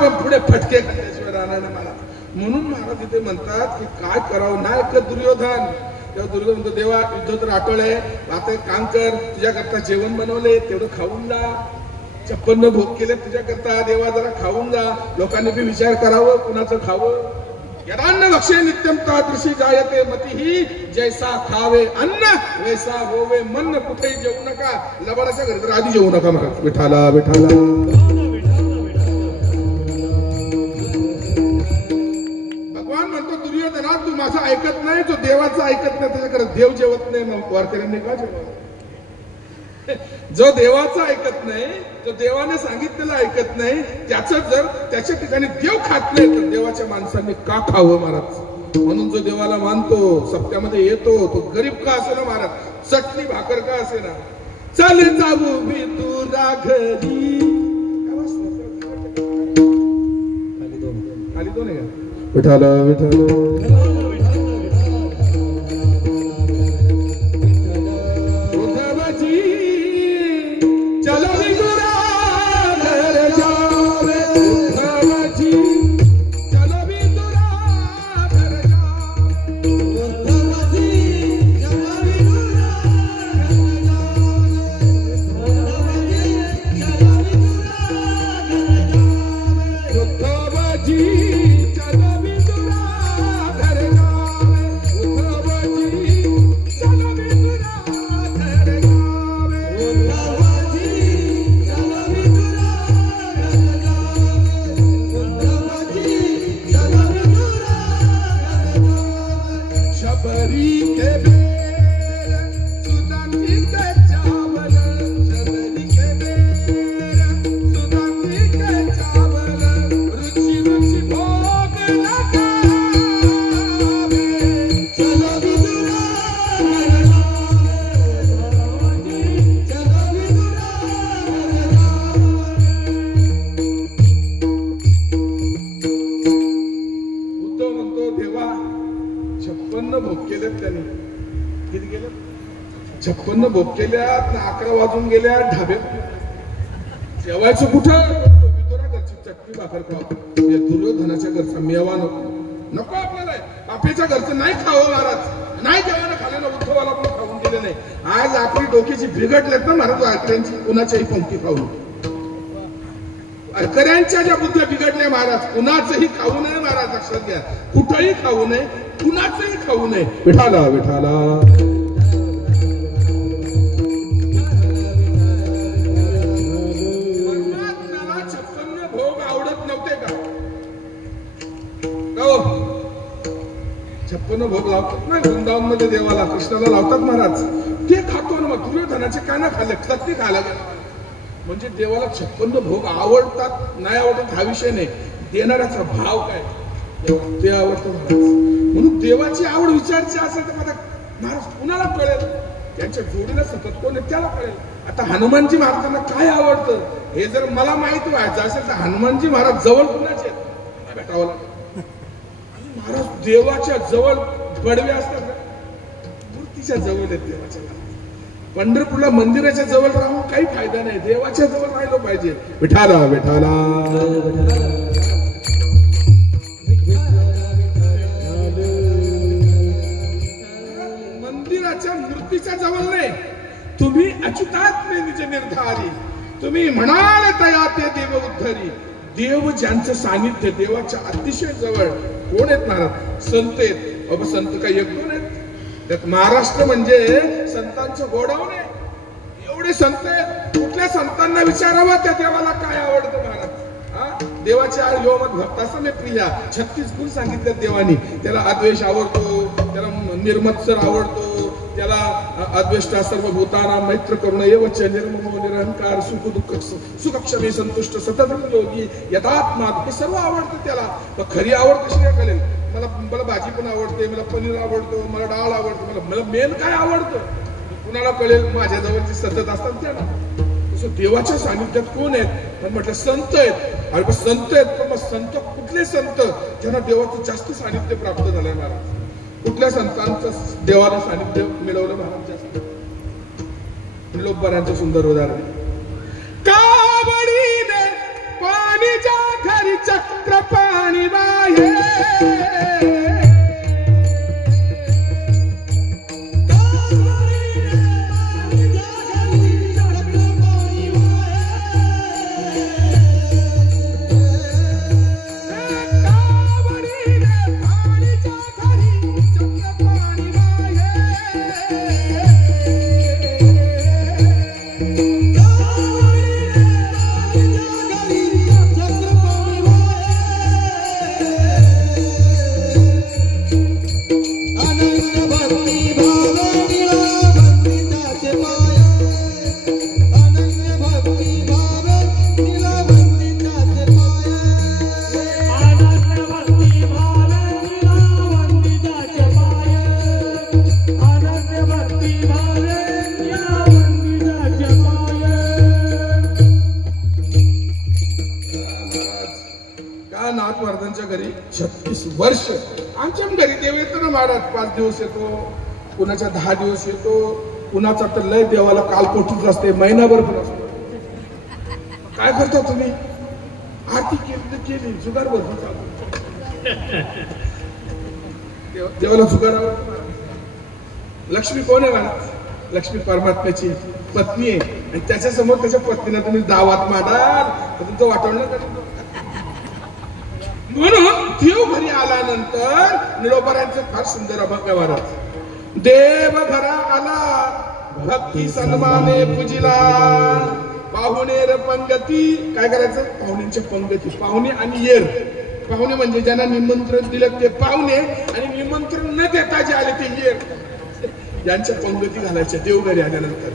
पण पुढे फटके घातल्याशिवाय राहणार नाही महाराज. म्हणून महाराज इथे म्हणतात की काय करावं नाही ऐकत दुर्योधन. तेव्हा दुर्योधन म्हणतो देवा युद्ध तर आटवलंय, आता एक काम कर, तुझ्याकरता जेवण बनवले तेवढं खाऊन जा, 56 भोग केले तुझ्याकरता, देवा जरा खाऊन जा. लोकांनी बी विचार करावं कुणाचं खावं. यदान्न भक्षे नित्यम तादृशी जायते मतीही, जैसा खावे अन्न वैसा होवे मन. कुठेही जेवू नका, लबाडाच्या घरी तर आधी जेवू नका महाराज. विठाला विठाला. दुर्योधना तू माझं ऐकत नाही, तो देवाचं ऐकत नाही, त्याच्याकडे देव जेवत नाही, मग वारकऱ्यांनी का जेवावं? जो देवाचं ऐकत नाही, जो देवाने सांगितलेलं ऐकत नाही, त्याचं जर त्याच्या ठिकाणी देव खात नाही तर देवाच्या माणसांनी का खावं महाराज? म्हणून जो देवाला मानतो, सप्त्यामध्ये येतो, तो गरीब का असे ना महाराज, चटणी भाकर का असे ना, चल जाऊ मी तुझ्या घरी. खाली दोन आहे का? विठाला विठाला. भोग केल्यात, 11 वाजून गेल्या, ढाब्यात जेवायचं कुठं? घरची चटणी भाकर खाऊ. दुर्योधनाच्या घरचा मेवा नको आपल्याला. बापेच्या घरचं नाही खावं महाराज. नाही जेवण खाल्लं ना, उद्धवाला पण खाऊन दिले नाही. आज आपली डोक्याची बिघडलेत ना महाराज वारकऱ्यांची, कुणाच्याही पंक्ती खाऊन. वारकऱ्यांच्या ज्या बुद्ध्या बिघडल्या महाराज, कुणाचंही खाऊ नये महाराज, लक्षात घ्या. कुठंही खाऊ नये, कुणाचंही खाऊ नये. विठाला विठाला. भोग लावतात ना वृंदावन मध्ये देवाला, कृष्णाला लावतात महाराज, ते खातो ना. मग दुर्योधनाचे काय ना खाल्ले, चटणी खायला गेला म्हणजे देवाला 56 भोग आवडतात नाही आवडतात हा विषय नाही, देणाऱ्याचा भाव काय ते आवडतं महाराज. म्हणून देवाची आवड विचारची असेल तर मला महाराज कुणाला कळेल? त्यांच्या जोडीला सतत कोण आहे त्याला कळेल. आता हनुमानजी महाराजांना काय आवडतं हे जर मला माहिती व्हायचं असेल तर हनुमानजी महाराज जवळ कुणाचे आहेत भेटावं लागेल. महाराज देवाच्या जवळ बडवे असतात ना, मूर्तीच्या जवळ आहेत देवाच्या. पंढरपूरला मंदिराच्या जवळ राहून काही फायदा नाही, देवाच्या जवळ राहिलो पाहिजे. विठाला विठाला. मंदिराच्या मूर्तीच्या जवळ नाही, तुम्ही अच्युतात्मे निज निर्धारी, तुम्ही म्हणाल तया ते देव उद्धरी. देव ज्यांचं सानिध्य देवाच्या अतिशय जवळ कोण आहेत महाराज? संत आहेत. बाबा संत काही एक दोन आहेत, त्यात महाराष्ट्र म्हणजे संतांचं गोडाऊन आहे. एवढे संत आहेत, कुठल्या संतांना विचारावं त्या देवाला काय आवडतं महाराज? देवाच्या योमत भक्तासं मी प्रिया 36 गुण सांगितले देवानी. त्याला अद्वेष आवडतो, त्याला निर्मत्सर आवडतो, त्याला अद्वेष्टा सर्वभूताना मैत्र करुण एवच निर्ममो निरहंकार सुख दुःख सुखक्षमी संतुष्ट सतत योगी यथात्मा. हे सर्व आवडतं त्याला. खरी आवड कशी काय कळेल? मला भाजी पण आवडते, मला पनीर आवडतो, मला डाळ आवडतो, मला मेन काय आवडतं कुणाला कळेल? माझ्या जवळची सतत असतात त्याला. तसं देवाच्या सानिध्यात कोण आहेत? पण म्हटलं संत आहेत. अरे संत आहेत, पण मग संत कुठले संत ज्यांना देवाचं जास्त सानिध्य प्राप्त झालंय महाराज? कुठल्या संतांचं देवाला सानिध्य मिळवलं महाराज जास्त? लोकबरांचं सुंदर उदाहरण. कावडीने पाणीच्या घरी घरी 36 वर्ष आमच्या घरी देव येतो ना महाराज 5 दिवस येतो, कुणाच्या 10 दिवस येतो, कुणाचा तर लय देवाला कालपोटीच असते, महिनाभर पण असतो. काय करता तुम्ही? आरती केली जुगार बदलून चालू. देवाला जुगार आवडतो. लक्ष्मी कोण आहे महाराज? लक्ष्मी परमात्म्याची पत्नी आहे आणि त्याच्या समोर त्याच्या पत्नीला तुम्ही दावात मांडाल तर तुमचं वाटवणं करतो. म्हणून देव घरी आल्यानंतर निळोबारांचं फार सुंदर अभंग महाराज. देव घरा आला भक्ती सन्माने पूजिला, पाहुणेर पंगती. काय करायचं? पाहुण्यांच्या पंगती. पाहुणे आणि येर. पाहुणे म्हणजे ज्यांना निमंत्रण दिलं ते पाहुणे, आणि निमंत्रण न देता जे आले ते येर, यांच्या पंगती घालायच्या देव घरी आल्यानंतर.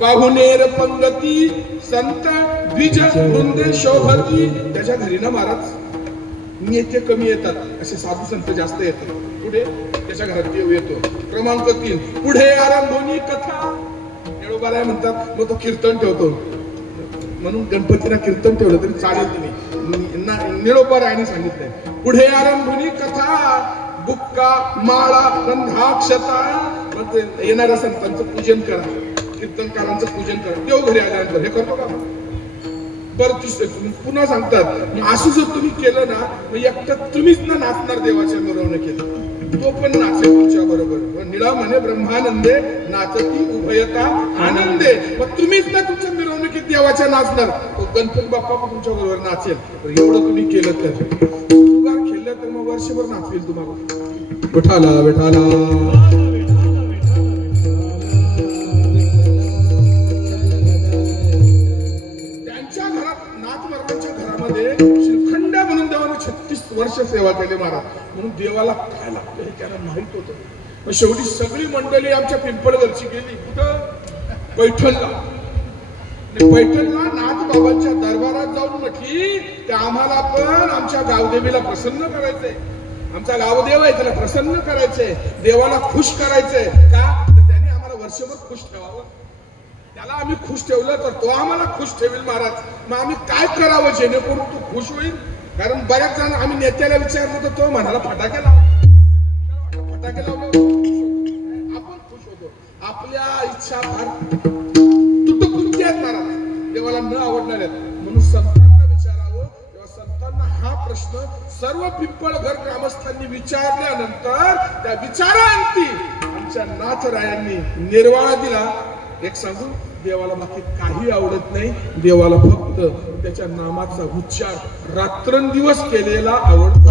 पाहुणेर पंगती संत द्विज वृंदे शोभती. त्याच्या घरी ना महाराज नेते कमी येतात, असे साधू संत जास्त येतात. पुढे त्याच्या घरात देव येतो. क्रमांक 3 पुढे आरंभोनी कथा. निळोबाराय म्हणतात मग तो कीर्तन ठेवतो, म्हणून गणपतीला कीर्तन ठेवलं तरी चालेल. तुम्ही निळोबारायने सांगितलंय पुढे आरंभोनी कथा, बुक्का माळा गंधाक्षता. मग येणाऱ्या संतांचं पूजन करा, कीर्तनकारांचं पूजन करा. देव घरी आल्यानंतर हे करतो का? बरं पुन्हा सांगतात असं जर तुम्ही केलं ना मग एकटं तुम्हीच ना नाचणार देवाच्या मिरवणुकीत, तो पण नाचेल तुमच्या बरोबर. निळा म्हणे ब्रह्मानंदे नाचती उभयता आनंदे. मग तुम्हीच ना तुमच्या मिरवणुकीत देवाच्या नाचणार, गणपती बाप्पा पण तुमच्या बरोबर नाचेल. तर एवढं तुम्ही केलं तर जुगार खेळलं तर मग वर्षभर नाचवेल तुम्हाला. विठाला विठाला. श्रीखंड म्हणून देवाने 36 वर्ष सेवा केली महाराज. म्हणून देवाला काय लागतं हे त्यांना माहित होतं. मग शेवटी सगळी मंडळी आमच्या पिंपळवरची गेली. कुठं? पैठणला. पैठणला नाथबाबांच्या दरबारात जाऊन म्हटली की आम्हाला पण आमच्या गावदेवीला प्रसन्न करायचंय, आमचा गावदेव आहे त्याला प्रसन्न करायचंय, देवाला खुश करायचंय. का? तर त्याने आम्हाला वर्षभर खुश ठेवावं. त्याला आम्ही खुश ठेवलं तर तो आम्हाला खुश ठेवेल महाराज. मग आम्ही काय करावं जेणेकरून तो खुश होईल? कारण बऱ्याच जण आम्ही नेत्याला विचारलं तर तो म्हणाला फटाके लाव. फटाके लावलं आपण खुश होतो. आपल्या इच्छा फार तुटपुंजी आहेत महाराज, देवाला न आवडणार आहेत. म्हणून संतांना विचारावं. तेव्हा संतांना हा प्रश्न सर्व पिंपळघर ग्रामस्थांनी विचारल्यानंतर त्या विचारांती आमच्या नाथरायांनी निर्वाळा दिला. एक सांगू, देवाला बाकी काही आवडत नाही, देवाला फक्त त्याच्या नामाचा उच्चार रात्रंदिवस केलेला आवडतो.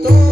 तो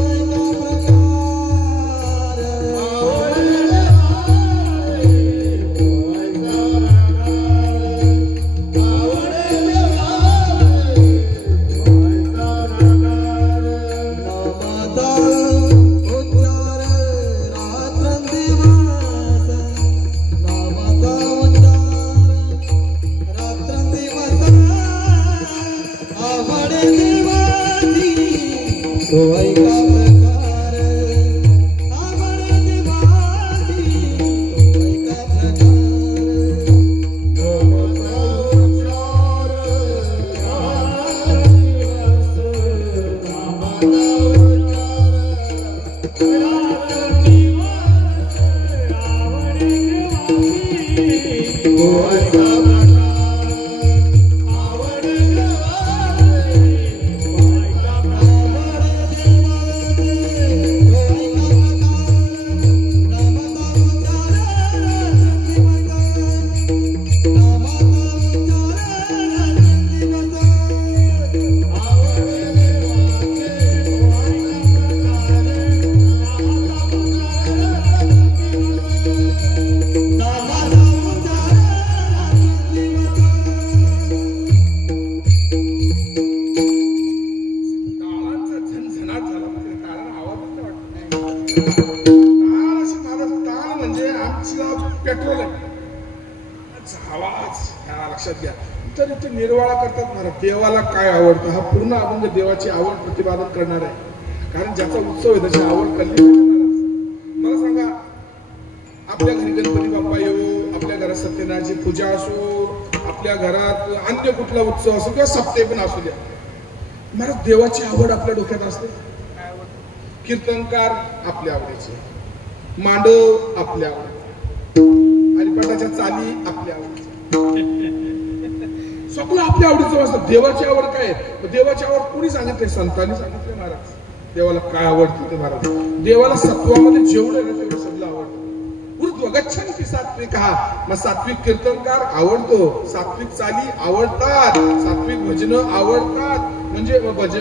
तर इथे निर्वाळा करतात महाराज. देवाला काय आवडतं हा पूर्ण अभंग देवाची आवड प्रतिपादन करणार आहे. कारण ज्याचा उत्सव आहे त्याची आवड कळली महाराज. मला सांगा, आपल्या घरी गणपती बाप्पा येऊ, आपल्या घरात सत्यनारायणची पूजा असो, आपल्या घरात अन्य कुठला उत्सव असो किंवा सप्ते पण असू द्या, महाराज देवाची आवड आपल्या डोक्यात असते. कीर्तनकार आपल्या आवडीचे, मांडव आपल्या आवडीचे, हरिपाठाच्या चाली आपल्या आवडीचे, सगळं आपल्या आवडीचं असतं. देवाची आवड काय? देवाची आवड कोणी सांगितले? संतांनी सांगितले महाराज. देवाला काय आवडतं ते महाराज. देवाला सत्वामध्ये जेवढं आहे ना तेवढं सगळं आवडतं. ऊर्ध्व गच्छन्ति सात्विकः. मग सात्विक कीर्तनकार आवडतो, सात्विक चाली आवडतात, सात्विक भजन आवडतात. म्हणजे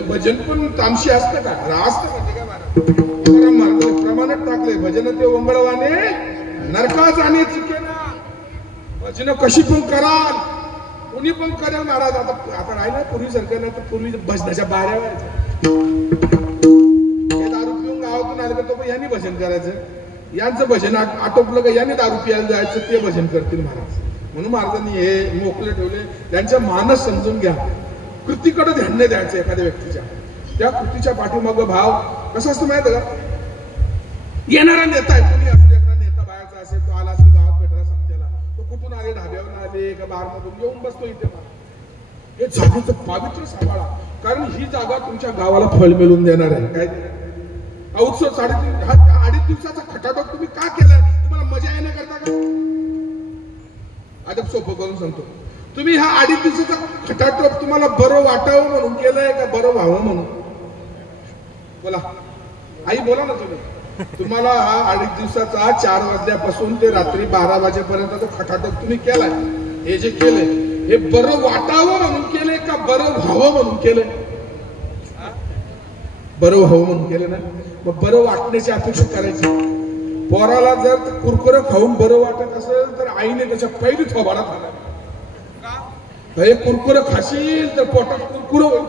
भजन पण तामशी असतं का? असतं म्हणजे काय महाराज? प्रमाणात टाकले भजन ते ओंगळवाने नरका जाणे चुकेना. भजन कशी पण कराल, कोणी पण करेल महाराज. आता राहिला पूर्वी सारखं नाही तर पूर्वी भजनाच्या बाऱ्या व्हायच्या. दारू पिऊन गावातून आले तर तो यांनी भजन करायचं, यांचं भजन आटोपलं का यांनी दारू पियाला जायचं, ते भजन करतील महाराज. म्हणून महाराजांनी हे मोकळे ठेवले. त्यांच्या मानस समजून घ्या, कृतीकडे ध्यान नाही द्यायचं एखाद्या व्यक्तीच्या. त्या कृतीच्या पाठीमाग भाव कसं असतं माहिती का? येणारा नेता आहे, कोणी असू एखादा नेता बाहेरचा असेल, तो आला असेल गावात भेटला सत्याला, तो कुठून आले, ढाब्यावरून आले का बारमधून येऊन बसतो इथे. हे जागेचं पावित्र्य सांभाळा, कारण ही जागा तुमच्या गावाला फळ मिळवून देणार आहे. काय उत्सव 2.5 दिवसाचा खटाटोप तुम्ही का केलाय? तुम्हाला मजा येण्याकरता का? आता सोपं करून सांगतो, तुम्ही हा 2.5 दिवसाचा खटाटोप तुम्हाला बरं वाटावं म्हणून केलंय का बरं व्हावं म्हणून? बोला आई, बोला ना तुम्ही. तुम्हाला हा 2.5 दिवसाचा 4 वाजल्यापासून ते रात्री 12 वाजेपर्यंत खटाटोप तुम्ही केलाय. हे जे केलंय हे बरं वाटावं म्हणून केलंय का बरं व्हावं म्हणून केलंय? बरं व्हावं म्हणून केलं ना. मग बरं वाटण्याची अपेक्षा करायची. पोराला जर कुरकुरे खाऊन बरं वाटत असेल तर आईने त्याच्या पहिली थोबाडात आला, हे कुरकुरे खाशील तर पोटात कुरकुरे होईल.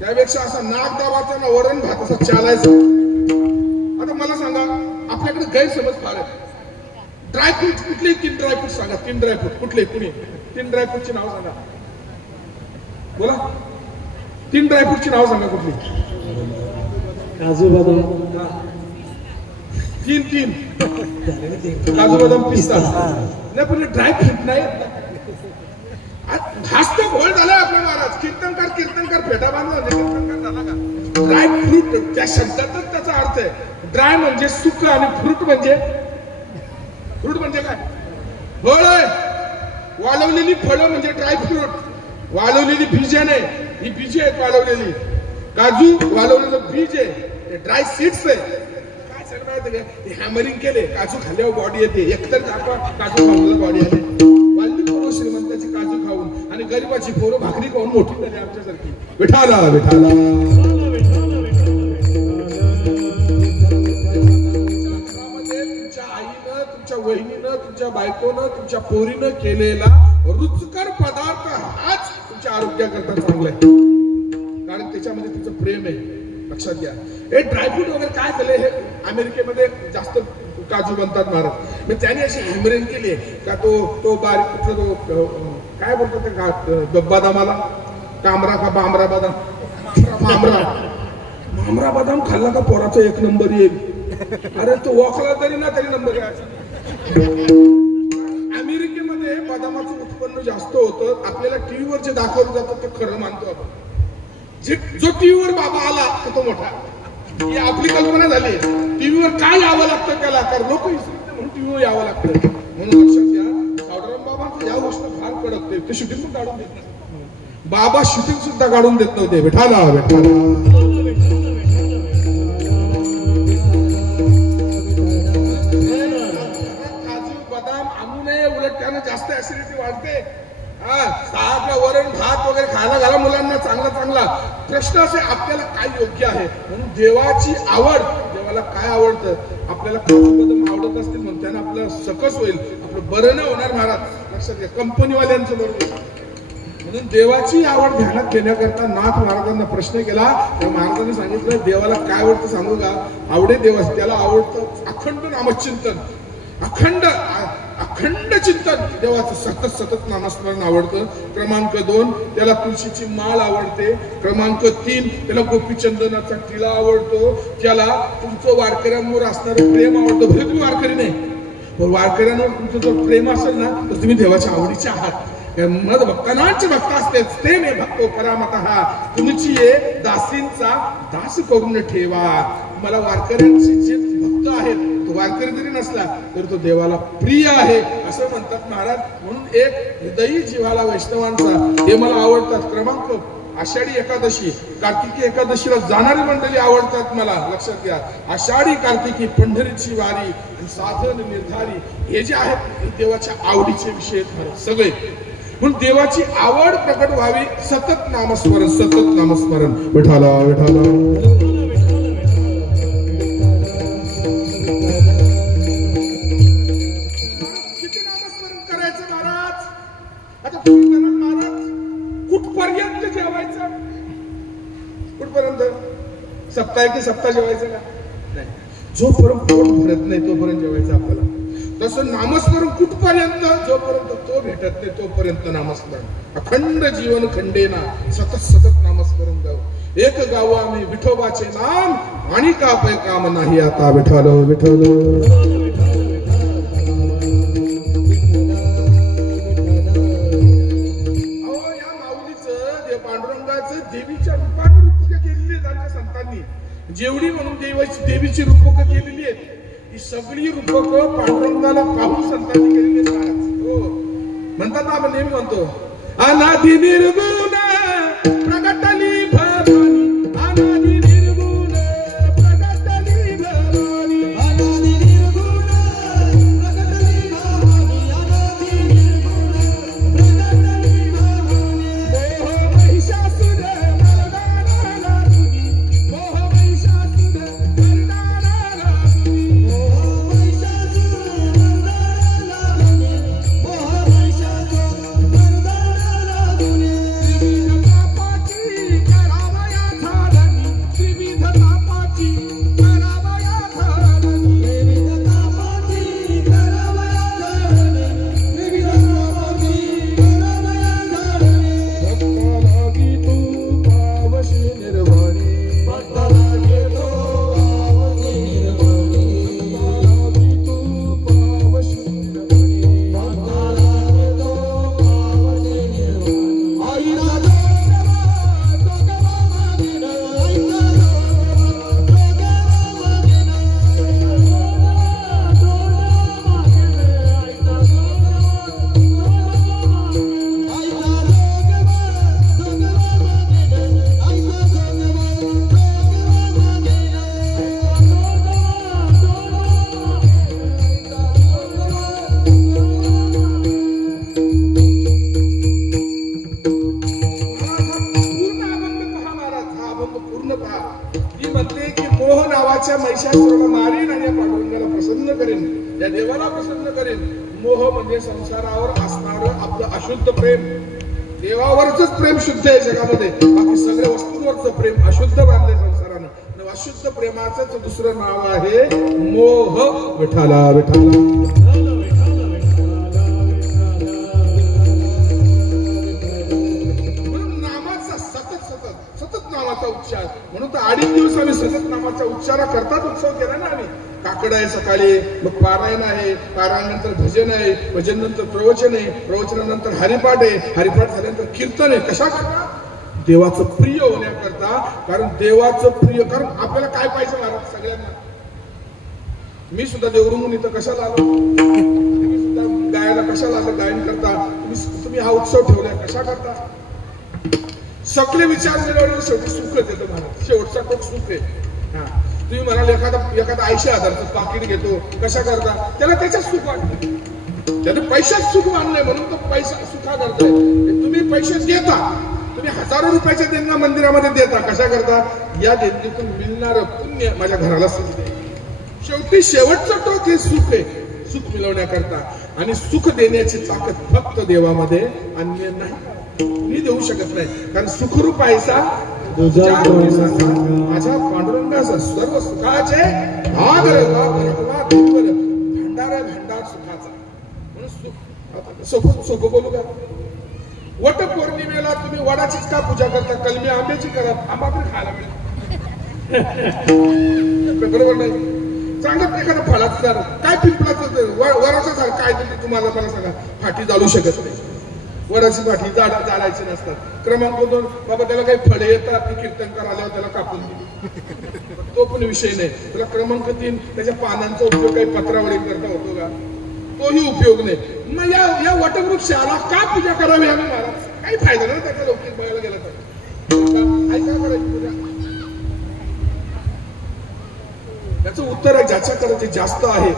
त्यापेक्षा असा नाक दाबाचा ना वरण भात असा चालायचं. आता मला सांगा, आपल्याकडे गैरसमज फार आहे. ड्रायफ्रूट कुठले? 3 ड्रायफ्रूट सांगा. 3 ड्रायफ्रूट कुठले? कुणी 3 ड्रायफ्रूटची नाव सांगा. बोला, 3 ड्रायफ्रूटची नाव सांगा. कुठली? काजू बदाम. 3 काजू बदाम पिस्ता. नाही पण ड्रायफ्रूट नाही. हाच तो घोळ झाला आपला महाराज. कीर्तनकार फेटा बांधला कीर्तनकार झाला का? ड्रायफ्रूट त्या शब्दातच त्याचा अर्थ आहे. ड्राय म्हणजे सुक आणि फ्रूट म्हणजे काय? फळ आहे. वाळवलेली फळं म्हणजे ड्रायफ्रूट. वाळवलेली बीजे नाही, ही बीजे आहेत वाळवलेली. काजू वाळवलेलं बीज आहे, ड्राय सीड्स आहे. काय सगळं माहिती का? हॅमरिंग केले, काजू खाल्ल्यावर बॉडी येते. एकतर काजू खाऊन बॉडी आली. वाल्ली पोरं श्रीमंताची काजू खाऊन आणि गरीबाची पोरं भाकरी खाऊन मोठी झाली आमच्यासारखी. विठाला विठाला. वहिनीनं, तुमच्या बायकोनं, तुमच्या पोरीनं केलेला रुचकर पदार्थ हाच तुमच्या आरोग्याकरता चांगला आहे. कारण त्याच्यामध्ये तुमचं प्रेम आहे. लक्षात घ्या. हे ड्रायफ्रूट वगैरे काय झालंय, हे अमेरिकेमध्ये जास्त काजू बनतात महाराज. मग त्याने अशी हॅमरिंग केली का तो बारीक कुठला तो काय बोलतो ते बदामाला, कामरा का बामरा बदाम, मामरा बदाम खाल्ला का पोराचा 1 नंबर येईल. अरे तो वॉकला तरी ना तरी नंबर यायचा. अमेरिकेमध्ये बदामाचं उत्पन्न जास्त होतं. आपल्याला टीव्हीवर जे दाखवलं जातं ते खरं मानतो आपण. जो टीव्हीवर बाबा आला तर तो मोठा. ही आपली कल्पना झाली. टीव्हीवर काय यावं लागतं त्याला, कारण लोक म्हणून टीव्हीवर यावं लागतं. म्हणून लक्षात घ्या, सावळराम बाबांचं या गोष्ट फार कडक. ते शूटिंग पण काढून देत नव्हते. बाबा शूटिंग सुद्धा काढून देत नव्हते. विठाला विठाला. जास्त ऍसिडिटी वाढते. आपल्या वरण भात वगैरे खायला घाला मुलांना चांगला. प्रश्न असे आपल्याला काय योग्य आहे. म्हणून देवाची आवड, देवाला काय आवडतं. आपल्याला काजू बदाम आवडत असतील म्हणून त्यानं आपलं सकस होईल, आपलं बरं नाही होणार महाराज. लक्षात घ्या, कंपनीवाल्यांचं बरोबर. म्हणून देवाची आवड ध्यानात घेण्याकरता नाथ महाराजांना प्रश्न केला. त्या महाराजांनी सांगितलं देवाला काय आवडतं सांगू का? आवडे देवास त्याला आवडतं अखंड नामचिंतन. अखंड अखंड चिंतन देवाचं सतत सतत नामस्मरण आवडतं. क्रमांक 2 त्याला तुळशीची माळ आवडते. क्रमांक 3 त्याला गोपीचंदनाचा टिळा आवडतो. त्याला तुमचं वारकऱ्यांवर असणारं प्रेम आवडतं. भले तुम्ही वारकरी नाही, पण वारकऱ्यांवर तुमचं जर प्रेम असेल ना तर तुम्ही देवाच्या आवडीचे आहात. मद भक्तांचे भक्त असते ते मे भक्तो करामतः, तुमची ये दासींचा दास करून ठेवा. मला वारकऱ्यांचे जे भक्त आहेत, तो वारकरी जरी नसला तर तो देवाला प्रिय आहे असं म्हणतात महाराज. म्हणून एक हृदयी जीवाला वैष्णवांचा हे मला आवडतात. क्रमांक आषाढी एकादशी, कार्तिकी एकादशीला जाणारी मंडळी आवडतात मला. लक्षात घ्या, आषाढी कार्तिकी पंढरीची वारी आणि साधन निर्धारी हे जे आहेत हे देवाच्या आवडीचे विषय आहेत सगळे. म्हणून देवाची आवड प्रकट व्हावी, सतत नामस्मरण, सतत नामस्मरण. विठाला विठाला. किती नामस्मरण करायचं महाराज? आता तुम्ही करा महाराज, कुठपर्यंत जेवायचं? कुठपर्यंत? सप्ताह जेवायचं का? नाही. जोपर्यंत पोट भरत नाही तोपर्यंत जेवायचं आपल्याला. तसं नामस्मरण कुठपर्यंत? जोपर्यंत तो भेटत नाही तोपर्यंत नामस्मरण. अखंड जीवन खंडेना सतत सतत नामस्मरण गाव. एक गाव आम्ही विठोबाचे नाम आणि का पै काम नाही आता. विठ्ठल विठ्ठल. अहो या माऊलीचं देव पांडुरंगाचं देवीच्या रूपाने रूपक केलेली आहेत आमच्या संतांनी. जेवढी म्हणून देवीची रूपक केलेली आहेत ही सगळी रूपक पांडुरंगाला पाहून संतांनी केलेली आहेत. हो म्हणतात ना, आपण नेहमी म्हणतो अनादि निर्गुण प्रगटली भवानी, अनादि निर्गुण प्रगटली भवानी, अनादि निर्गुण प्रगटली भवानी, अनादि निर्गुण प्रगटली भवानी. मोह महिषासुर मर्दनाला तुनी, मोह महिषासुर मर्दनाला तुनी, मोह महिषासुर मर्दनाला तुनी, मोह महिषासुर मर्दनाला तुनी. त्रिविध तापाची करावया झाडणी, त्रिविध तापाची करावया झाडणी, त्रिविध तापाची करावया झाडणी, त्रिविध तापाची करावया झाडणी. भक्तालागी तू पावशी निर्वाणी, भक्तालागी तू पावशी निर्वाणी, भक्तालागी तू पावशी निर्वाणी, भक्तालागी तू पावशी निर्वाणी. आईला जोगवा मागेन, आईला जोगवा मागेन, पूर्ण अभंग पहा महाराज. हा अभंग पूर्ण पहा. ती म्हणते की मोह नावाच्या महिषासुराला मारीन आणि या पांडुरंगाला प्रसन्न करेन, या देवाला प्रसन्न करेन. मोह म्हणजे संसारावर असणारं आपलं अशुद्ध प्रेम. देवावरच प्रेम शुद्ध आहे जगामध्ये, बाकी सगळ्या वस्तूंवरच प्रेम अशुद्ध बांधले संसारानं. अशुद्ध प्रेमाचं दुसरं नाव आहे मोह. विठाला विठाला. उच्चार म्हणून तर 2.5 दिवस आम्ही सतत नामाचा उच्चार करतात. उत्सव केला ना आम्ही. काकड आहे सकाळी, मग पारायण आहे, पारायणानंतर भजन आहे, भजन नंतर प्रवचन आहे, प्रवचनानंतर हरिपाठ आहे, हरिपाठ झाल्यानंतर कीर्तन आहे. कशा करता? देवाचं प्रिय होण्याकरता. कारण देवाचं प्रिय, कारण आपल्याला काय पाहिजे महाराज सगळ्यांना. मी सुद्धा देवरुंगून इथं कशाला आलो, तुम्ही सुद्धा गायला कशाला आलं, गायन करता. तुम्ही हा उत्सव ठेवलाय कशा करता? सगळे विचार केल्यावर शेवटी सुख येतं महाराज. शेवटचा टोक सुख आहे. हा तुम्ही म्हणाल एखादा 80,000चं पाकिट घेतो, कशा करता? त्याला त्याच्यात सुख वाटतं, त्याने पैशात सुख मानलंय म्हणून तो पैसा सुखा करताय. तुम्ही पैसे देता, तुम्ही हजारो रुपयाच्या देणगा मंदिरामध्ये देता, कशा करता? या देणगीतून मिळणारं पुण्य माझ्या घराला सुख दे. शेवटी शेवटचं टोक हे सुख आहे, सुख मिळवण्याकरता. आणि सुख देण्याची ताकद फक्त देवामध्ये, अन्य नाही. मी देऊ शकत नाही. कारण सुखरूप पैसा माझ्या पांडुरंगाचा सर्व सुखाचे भाग भंडार भंडार सुखाचा. म्हणून सोपं बोलू का? वट पौर्णिमेला तुम्ही वडाचीच का पूजा करता? कलमी आंब्याची करा, आंबा पण खायला मिळेल. बरोबर नाही? चांगलं एखादं फळाचं झाड, काय पिंपळाचं वडाचं झाड काय ते तुम्हाला मला सांगा. फाटी जाळू शकत नाही. वडाची फाटी जाळायची नसतात. क्रमांक 2, बाबा त्याला काही फळे येतात, ती कीर्तनकार आल्यावर त्याला कापून दिली, तो पण विषय नाही. तुला क्रमांक 3, त्याच्या पानांचा उपयोग काही पत्रावळी करता होतो का? तोही उपयोग नाही. मग या वटवृक्षाला का पूजा करावी आम्ही महाराज? काही फायदा नाही त्याचा लौकिक बघायला गेला तर. काय करायची पूजा? त्याचं उत्तर आहे, ज्याच्याकडे ते जास्त आहे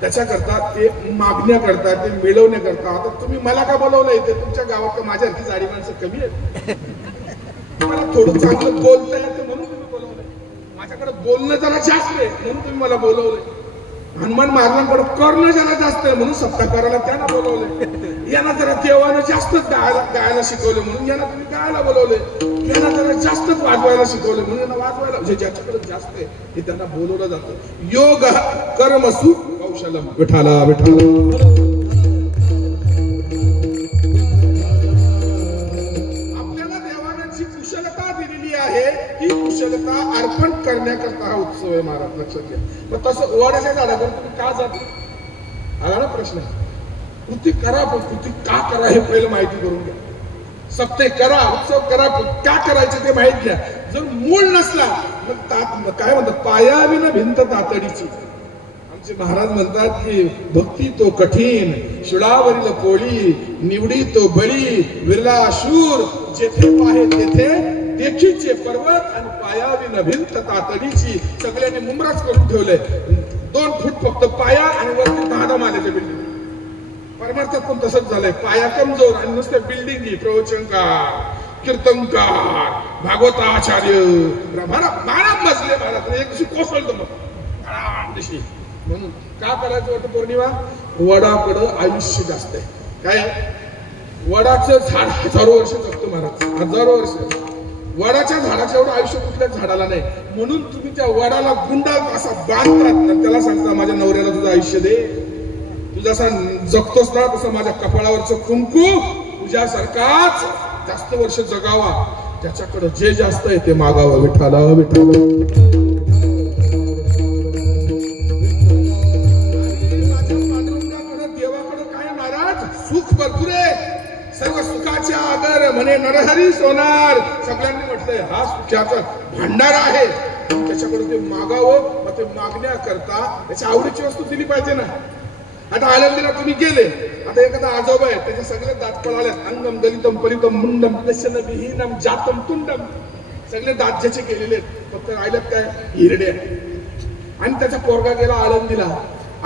त्याच्याकरता ते मागण्या करतात, ते मिळवण्या करतात. आता तुम्ही मला का बोलवलं इथे? तुमच्या गावात माझ्यासारखी जाडी माणसं कमी आहेत. मला थोडं चांगलं बोलता येतं म्हणून तुम्ही बोलवलंय. माझ्याकडे बोलणं जरा जास्त आहे म्हणून तुम्ही मला बोलवलंय. हनुमान महाराजांकडे करणं जरा जास्त आहे म्हणून सप्ताह करायला त्यांना बोलवलंय. यांना जरा देवानं जास्तच गायला शिकवलं म्हणून यांना तुम्ही गायला बोलवलंय. यांना जरा जास्तच वाजवायला शिकवलं म्हणून यांना वाजवायला, म्हणजे ज्याच्याकडे जास्त आहे ते त्यांना बोलवलं जातं. योग कर्मसु कौशलम. विठाला विठाला. ही कुशलता अर्पण करण्याकरता हा उत्सव आहे महाराज, लक्षात घ्या. मग तसं वडाच्या झाडावर तुम्ही का जाता? आला ना प्रश्न. कृती करा, पण कृती का करा हे पहिलं माहिती करून घ्या. सप्ते करा, उत्सव करा, पण का करायचे ते माहित घ्या. जर मूळ नसला मग काय म्हणतात, पायाविना भिंत तातडीची. आमचे महाराज म्हणतात की भक्ती तो कठीण, शिळावरील पोळी, निवडी तो बळी, विरला शूर, जेथे पाहे तेथे देखीचे पर्वत आणि पायाविना भिंत तातडीची. सगळ्यांनी मुमराच करून ठेवलंय. 2 फूट फक्त पाया आणि वरती 10 माल्याच्या बिल्डिंग. परमार्थात पण तसंच झालंय. पाया कमजोर आणि नुसत्या बिल्डिंगी, प्रवचनकार, कीर्तनकार, भागवताचार्य, महाराज बसले महाराज एक दिवशी कोसळतो मग दिवशी. म्हणून का करायचं वट पौर्णिमा? वडाकडं आयुष्य जास्त आहे. काय? वडाचं झाड 1000 वर्ष जगतो महाराज, 1000 वर्ष. वडाच्या झाडाचं एवढं आयुष्य कुठल्याच झाडाला नाही. म्हणून तुम्ही त्या वडाला गुंडा असा बांधतात, त्याला सांगता माझ्या नवऱ्याला तुझं आयुष्य दे, तू जसा जगतोस ना तसं माझ्या कपाळावरचं कुंकू तुझ्यासारखाच जास्त वर्ष जगावा. त्याच्याकडे जे जास्त आहे ते मागावं. विठाला विठाला. देवाकडे काय महाराज? सुख भरपूर आहे. सर्व सुखाचे आगर म्हणे नरहरी सोनार. सगळ्यांनी म्हटलंय हा सुखाचा भांडार आहे. त्याच्याकडे ते मागावं. मग ते मागण्या करता त्याच्या आवडीची वस्तू दिली पाहिजे ना. आता आनंदीला तुम्ही गेले, आता एखादा आजोबा आहे, त्याचे सगळे दात पळाल्यात. अंगम दलितम परितम मुंडम दशन विहीनम जातम तुंडम. सगळे दात ज्याचे केलेले आहेत, फक्त राहिल्यात काय? हिरड्या. आणि त्याचा पोरगा गेला आनंदीला.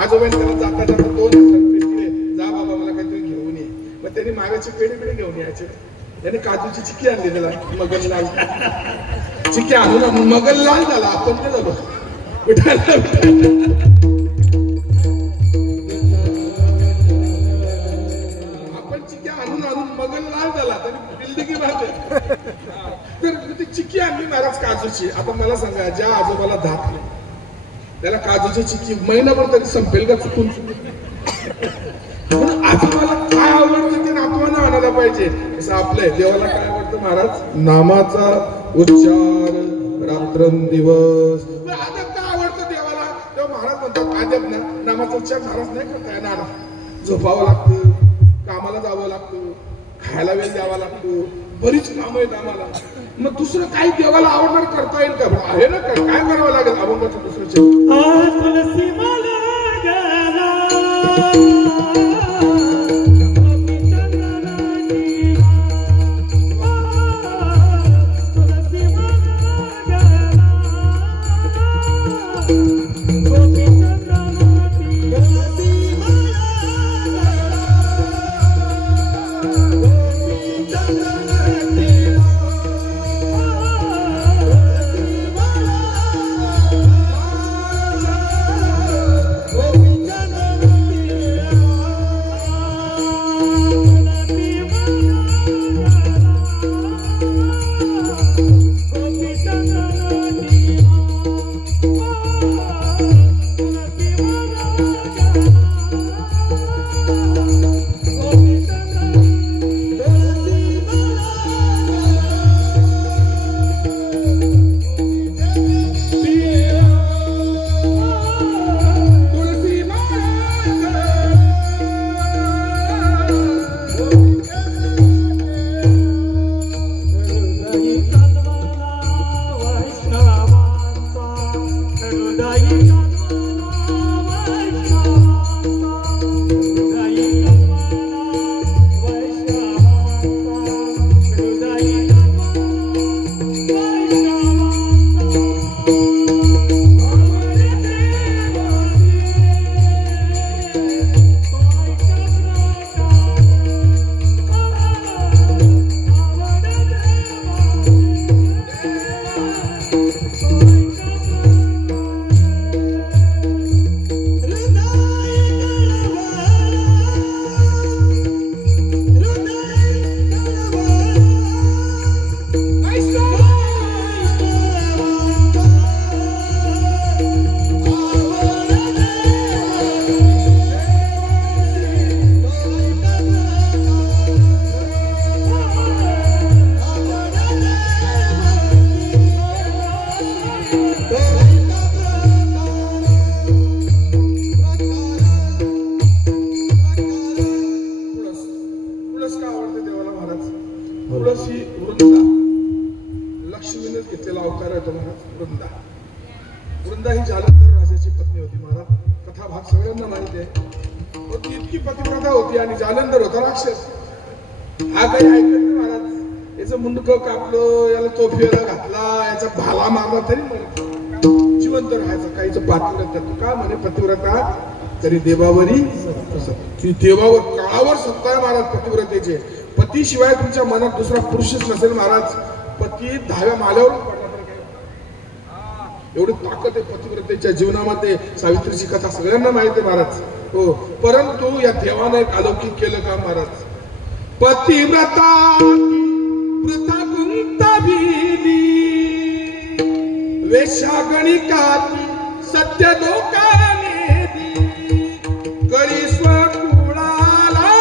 आजोबांनी त्याला जाता जाता 2000 रुपये दिले, जा बाबा मला काहीतरी घेऊन ये. मग त्यांनी मागाचे पेढे घेऊन यायचे. त्याने काजूची चिक्की आणली त्याला, मगनलाल चिक्की आणून मगनलाल झाला. आपण ते झालो. आपण चिक्क्या आणून मगनलाल झाला. त्याने बिल्डिंग बांधली. तर ती चिक्की आणली महाराज काजूची. आता मला सांगा, ज्या आजोबाला दात नाही त्याला काजूची चिक्की महिनाभर तरी संपेल का? चुकून म्हणून आजोबाला काय आवडतं ते नातवानं आणायला पाहिजे. असं आपलंय. देवाला काय आवडतं महाराज? नामाचा उच्चार रात्रंदिवस. आदब काय आवडतं देवाला? तेव्हा महाराज म्हणतात आदब ना, नामाचा उच्चार महाराज नाही करता येणार. झोपावं लागतं, कामाला जावं लागतं, खायला वेळ द्यावा लागतो, बरीच कामं आहेत आम्हाला. मग दुसरं काही देवाला आवडणार करता येईल का? आहे ना. काय करावं लागेल? अभंगाचं दुसरं पतिव्रती वृंदा, लक्ष्मीने घेतलेला अवतार आहे तो महाराज वृंदा. वृंदा ही जालंधर राजाची पत्नी होती महाराज. कथा भाग सगळ्यांना माहिती आहे. ती इतकी पतिव्रता होती आणि जालंधर होता राक्षस. हा काही ऐकत नाही महाराज. याचं मुंडकं कापलं, याला तोफेला घातला, याचा भाला मारला तरी म्हणत जिवंत राहायचं. काहीच पाठवलं तू का म्हणे पतिव्रता तरी देवावरी देवावर काळावर सत्ता आहे महाराज पतिव्रतेचे. पती शिवाय तुमच्या मनात दुसरा पुरुषच नसेल महाराज. पती 10व्या माल्यावर पडला तरी काय. एवढी ताकद आहे पतिव्रतेच्या जीवनामध्ये. सावित्रीची कथा सगळ्यांना माहिती आहे महाराज. हो, परंतु या देवाने एक अलौकिक केलं का महाराज. पतिव्रता वृथा कुंतविनी वेशागणिकाती सत्य लोकाने कळी स्वकुळाला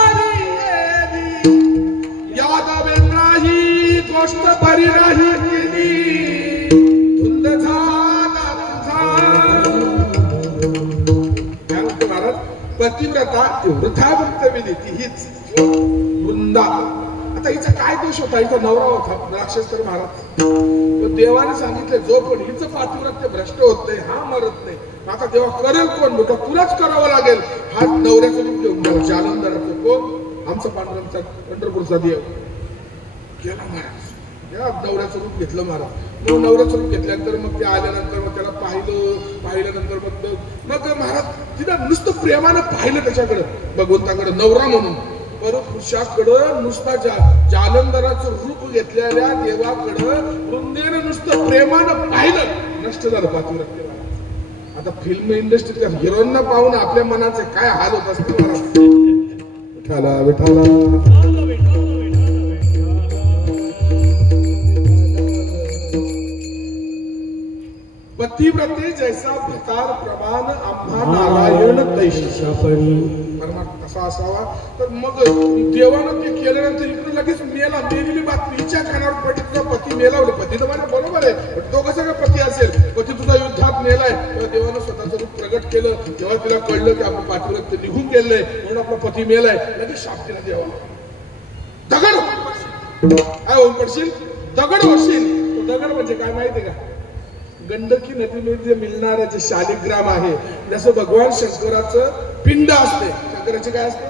यादवेंद्राही गोष्ट बरी नाही केली. धुंद झाला तुझा महाराज. पतिव्रता वृथा कुंतविनी ती हीच वृंदा. आता हिचा काय दोष होता. हिचा नवरा होता राक्षस तर महाराज. देवाने सांगितलं जो पण हिचं पातिव्रत्य भ्रष्ट होत नाही हा मरत नाही. आता देवा करेल कोण बेटा तुलाच करावं लागेल. हा नवऱ्याचं रूप घेऊन गेला जालंधराचं. कोण आमचा पांडुरंगचा पंढरपूरचा देव गेला महाराज. या नवऱ्याचं रूप घेतलं महाराज. मग नवऱ्याचं रूप घेतल्यानंतर मग ते आल्यानंतर मग त्याला पाहिल्यानंतर मग महाराज तिला नुसतं प्रेमानं पाहिलं त्याच्याकडे भगवंताकडे नवरा म्हणून. पुरुषाकडं नुसता जालंधराचं रूप घेतलेल्या देवाकडं वृंदेनं नुसतं प्रेमानं पाहिलं. नष्ट झालं पातिव्रत्य. आता फिल्म इंडस्ट्रीतल्या हिरोंना पाहून आपल्या मनाचे काय हाल होत असतील महाराज. विठाला विठाला पतिव्रते जैसा भतार प्रमाण आम्हा नारायण तैसा परमात्मा कसा असावा. तर मग देवानं ते केल्यानंतर इकडे लगेच मेला. मेलेली बातमी हिच्या कानावर पडली. तुझा पती मेला. पती तर मला बरोबर आहे पण तो कसा का पती असेल. पती तुझा युद्धात मेलाय. तेव्हा देवानं स्वतःचं रूप प्रगट केलं. तेव्हा तिला कळलं की आपण पातिव्रत्य निघून गेलंय म्हणून आपला पती मेलाय. लगेच शाप दिला देवा. दगड काय होऊन पडशील. दगड होशील. तो दगड म्हणजे काय माहितीये का. गंडकी नदीमध्ये मिळणारं जे शालिग्राम आहे. जसं भगवान शंकराचं पिंड असते. शंकराचे काय असते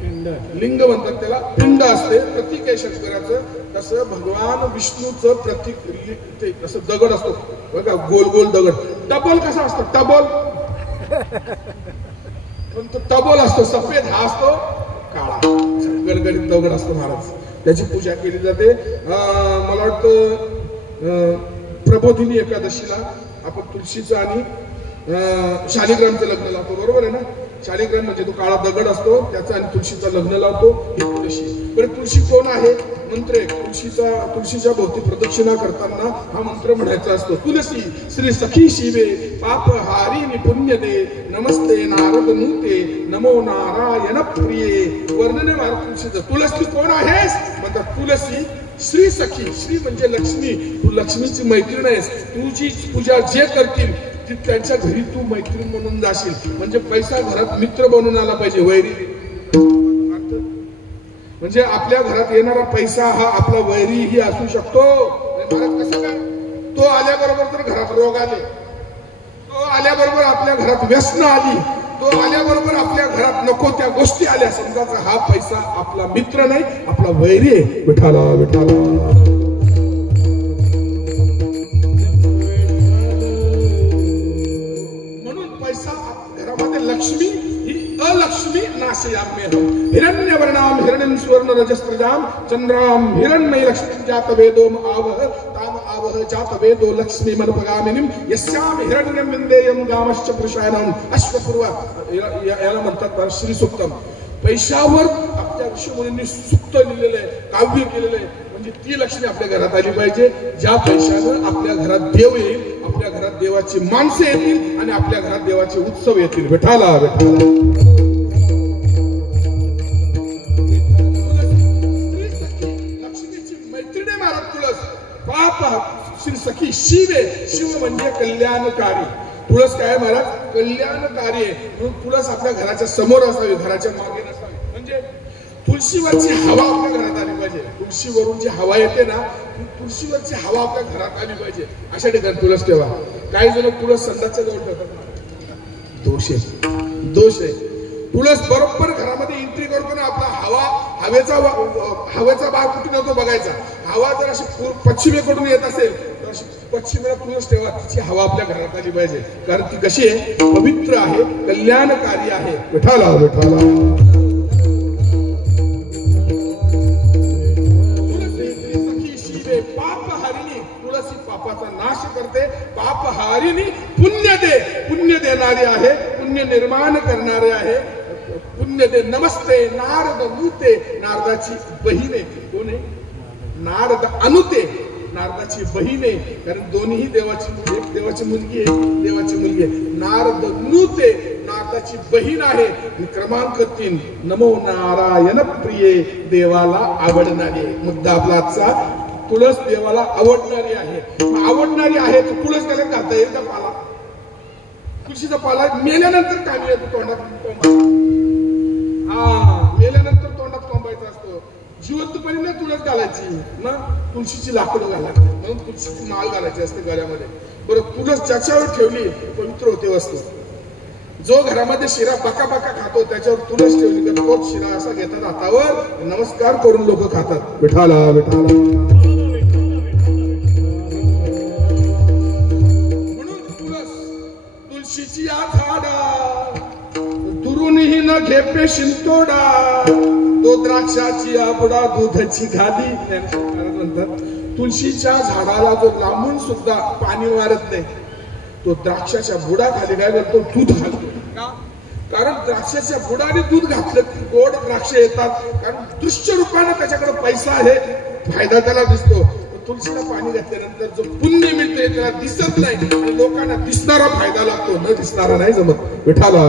पिंड. लिंग म्हणतात त्याला. पिंड असते प्रतीक आहे शंकराचं. तसं भगवान विष्णूचं प्रतीक असं दगड असतो बघा. गोल गोल दगड. टबल कसा असतो टबल. पण तो टबल असतो सफेद. हा असतो काळा गडगडीत दगड असतो महाराज. त्याची पूजा केली जाते. मला वाटतं प्रबोधिनी एकादशीला आपण तुळशीचं आणि शालिग्रामचं लग्न लावतो. बरोबर आहे ना. शालिग्राम म्हणजे तो काळा दगड असतो त्याचं आणि तुळशीचं लग्न लावतो. ही तुळशी. बरं तुळशी कोण आहे. मंत्र आहे. तुळशीच्या भोवती प्रदक्षिणा करताना हा मंत्र म्हणायचा असतो. तुलसी श्री सखी शिवे पाप हारी पुण्य दे नमस्ते नारद नूते नमो नारायण प्रिये. वर्णने महाराज तुळशीचं. तुलसी कोण आहेस म्हणतात. तुलसी श्री सखी. श्री म्हणजे लक्ष्मी. तू लक्ष्मीची मैत्रीण आहेस. तुझी पूजा जे करतील त्यांच्या घरी तू मैत्रीण म्हणून जाशील. म्हणजे पैसा घरात मित्र बनून आला पाहिजे. वैरी म्हणजे आपल्या घरात येणारा पैसा हा आपला वैरीही असू शकतो. महाराज कसं काय. तो आल्याबरोबर तर घरात रोग आले. तो आल्याबरोबर आपल्या घरात व्यसन आली. तो आल्याबरोबर आपल्या घरात नको त्या गोष्टी आल्या. समजायचा हा पैसा आपला मित्र नाही आपला वैरी आहे. विठाला विठाला. लक्ष्मी ही अलक्ष्मी नाशयाम्यहम्. हिरण्यवर्णाम हिरण्यं स्वर्ण रजस्त्रजाम चंद्राम हिरण्मयी लक्ष्मी जात वेदोम आवह ताम आवह जात वेदो लक्ष्मी मनपगामिनीम यस्याम हिरण्यं विंदेयं गामश्च पुरुषाणाम अश्वपूर्व. याला म्हणतात श्री सूक्तम. पैशावर आपल्या ऋषीमुनींनी सुक्त लिहिलेलं आहे. काव्य केलेलं आहे. म्हणजे ती लक्ष्मी आपल्या घरात आली पाहिजे. ज्या पैशानं आपल्या घरात देव येईल. आपल्या घरात देवाची माणसं येतील आणि आपल्या घरात देवाचे उत्सव येतील. विठाला विठाला. लक्ष्मीची मैत्रिणी महाराज तुळस. पाप श्री सखी शिवे. शिव म्हणजे कल्याणकारी. तुळस काय महाराज कल्याणकारी आहे. म्हणून तुळस आपल्या घराच्या समोर असावी घराच्या मागे नसावी. म्हणजे तुळशीवरची हवा आपल्या घरात आली पाहिजे. तुळशीवरून जी हवा येते ना, तुळशीवरची हवा आपल्या घरात आली पाहिजे. अशा ठिकाणी तुळस ठेवा. काही जण तुळस संडासच्या जवळ ठेवतात. दोष आहे. तुळस बरोबर घरामध्ये एंट्री करतो ना, आपला हवेचा भाग कुठून येतो बघायचा. हवा जर अशी पश्चिमेकडून येत असेल तर अशी पश्चिमेला तुळस ठेवा. तिची हवा आपल्या घरात आली पाहिजे. कारण ती कशी आहे, पवित्र आहे, कल्याणकारी आहे. विठाला पापहारिणी. तुळस ही पापाचा नाश करते. पापहारिणी पुण्य देणारी आहे, पुण्य निर्माण करणारे आहे. पुण्य दे. नमस्ते नारद अनुते. नारदाची बहीण आहे. कोण आहे? नारद अनुते, नारदाची बहीण आहे. कारण दोन्ही देवाची मुलगी आहे. नारद अनुते नारदाची बहीण आहे. क्रमांक 3 नमो नारायण प्रिये. देवाला आवडणारी. मुद्दा आपला आजचा, तुळस देवाला आवडणारी आहे. तर तुळस त्याला घालता येईल का? पाला, तुळशीचा पाला मेल्यानंतर कामी येतो तोंडात. मेल्यानंतर तोंडात कोंबायचा असतो. जिवंतपणी नाही तुळस घालायची ना, तुळशीची लाकडं घालायची. म्हणून तुळशीची माळ घालायची असते गळ्यामध्ये. बरं, तुळस ज्याच्यावर ठेवली पवित्र होते वस्तू. जो घरामध्ये शिरा बका खातो त्याच्यावर तुळस ठेवली तर तोच शिरा असा घेतात हातावर, नमस्कार करून लोक खातात. विठाला. तुळशीची या झाडा दुरूनही न घेपे शिंतोडा. तो द्राक्षाची आबडा दूधची घाली. म्हणतात तुळशीच्या झाडाला जो लांबून सुद्धा पाणी मारत नाही, तो द्राक्षाच्या बुडाखाली काय करतो? दूध घालतो. कारण द्राक्षाच्या बुडाने दूध घातलं की गोड द्राक्ष येतात. कारण दृश्य रूपाने त्याच्याकडे पैसा आहे, फायदा त्याला दिसतो. तुळशीला पाणी घातल्यानंतर जो पुण्य मिळते त्याला दिसत नाही, आणि लोकांना दिसणारा फायदा लागतो, न दिसणारा नाही जमत. विठाला.